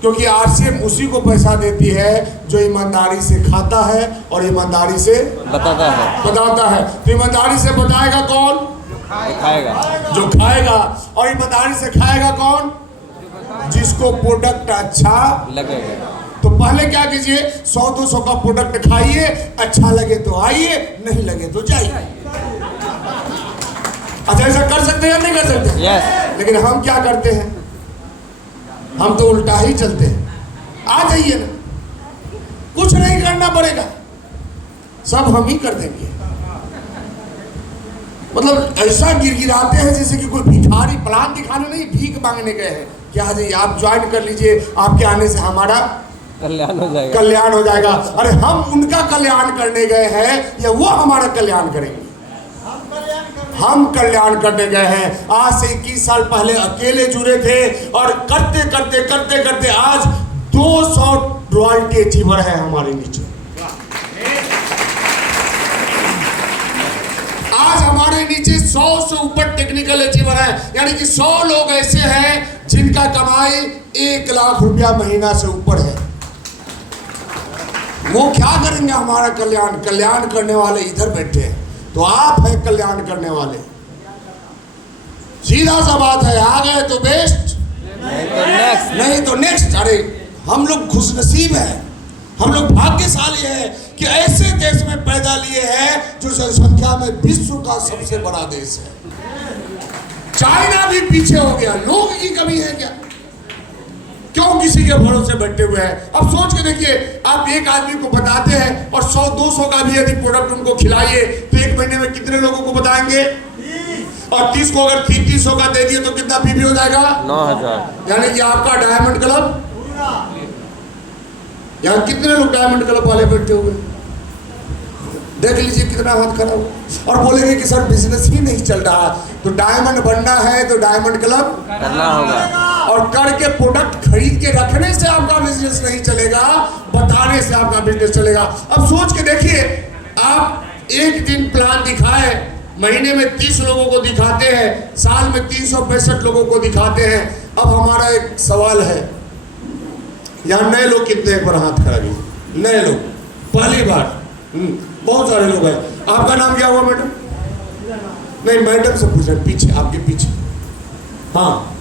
क्योंकि आरसीएम उसी को पैसा देती है जो ईमानदारी से खाता है और ईमानदारी से बताता है। तो ईमानदारी से बताएगा कौन? खाएगा। जो खाएगा। और ईमानदारी से खाएगा कौन? जिसको प्रोडक्ट अच्छा लगेगा। तो पहले क्या कीजिए, 100-200 का प्रोडक्ट खाइए, अच्छा लगे तो आइए, नहीं लगे तो जाइए। अच्छा, ऐसा कर सकते हैं या नहीं कर सकते? यस। लेकिन हम क्या करते हैं? हम तो उल्टा ही चलते हैं। आ जाइए ना, कुछ नहीं करना पड़ेगा, सब हम ही कर देंगे। मतलब ऐसा गिरगिराते हैं जैसे कि कोई भिखारी, प्लान दिखाने नहीं, भीख मांगने गए हैं। क्या जी आप ज्वाइन कर लीजिए, आपके आने से हमारा कल्याण हो जाएगा। अरे हम उनका कल्याण करने गए हैं या वो हमारा कल्याण करेंगे? हम कल्याण करने गए हैं। आज से 21 साल पहले अकेले जुड़े थे और करते करते आज 200 रॉयल्टी अचीवर है हमारे नीचे। आज हमारे नीचे 100 से ऊपर टेक्निकल अचीवर है, यानी कि 100 लोग ऐसे हैं जिनका कमाई 1 लाख रुपया महीना से ऊपर है। वो क्या करेंगे हमारा कल्याण करने वाले इधर बैठे हैं, तो आप हैं कल्याण करने वाले। सीधा सा बात है, आ गए तो बेस्ट, नहीं तो नेक्स्ट। अरे हम लोग खुशनसीब हैं, हम लोग भाग्यशाली हैं कि ऐसे देश में पैदा लिए हैं जो जनसंख्या में विश्व का सबसे बड़ा देश है। चाइना भी पीछे हो गया। लोग की कमी है क्या? क्यों किसी के भरोसे बैठे हुए हैं? अब सोच के देखिए, आप एक आदमी को बताते हैं और 100-200 का भी यदि प्रोडक्ट उनको खिलाइए तो 1 महीने में कितने लोगों को बताएंगे? और 30 को अगर 300 का दे दिए तो कितना पीवी हो जाएगा? 9000। यानी कि आपका डायमंड क्लब, यहाँ कितने लोग डायमंड क्लब वाले बैठे हुए, देख लीजिए कितना हाथ खड़ा हुआ। और बोलेंगे कि सर बिजनेस ही नहीं चल रहा, तो डायमंड बनना है तो डायमंड क्लब करना होगा। और करके प्रोडक्ट खरीद के रखने से आपका बिजनेस नहीं चलेगा, बताने से आपका बिजनेस चलेगा। अब सोच के देखिए, आप एक दिन प्लान दिखाए, महीने में 30 लोगों को दिखाते हैं, साल में 365 लोगों को दिखाते हैं। अब हमारा एक सवाल है, यहाँ नए लोग कितने, एक बार हाथ खड़ा कीजिए। नए लोग पहली बार, बहुत सारे लोग हैं। आपका नाम क्या हुआ मैडम? नहीं, मैडम से पूछे, पीछे, आपके पीछे। हाँ,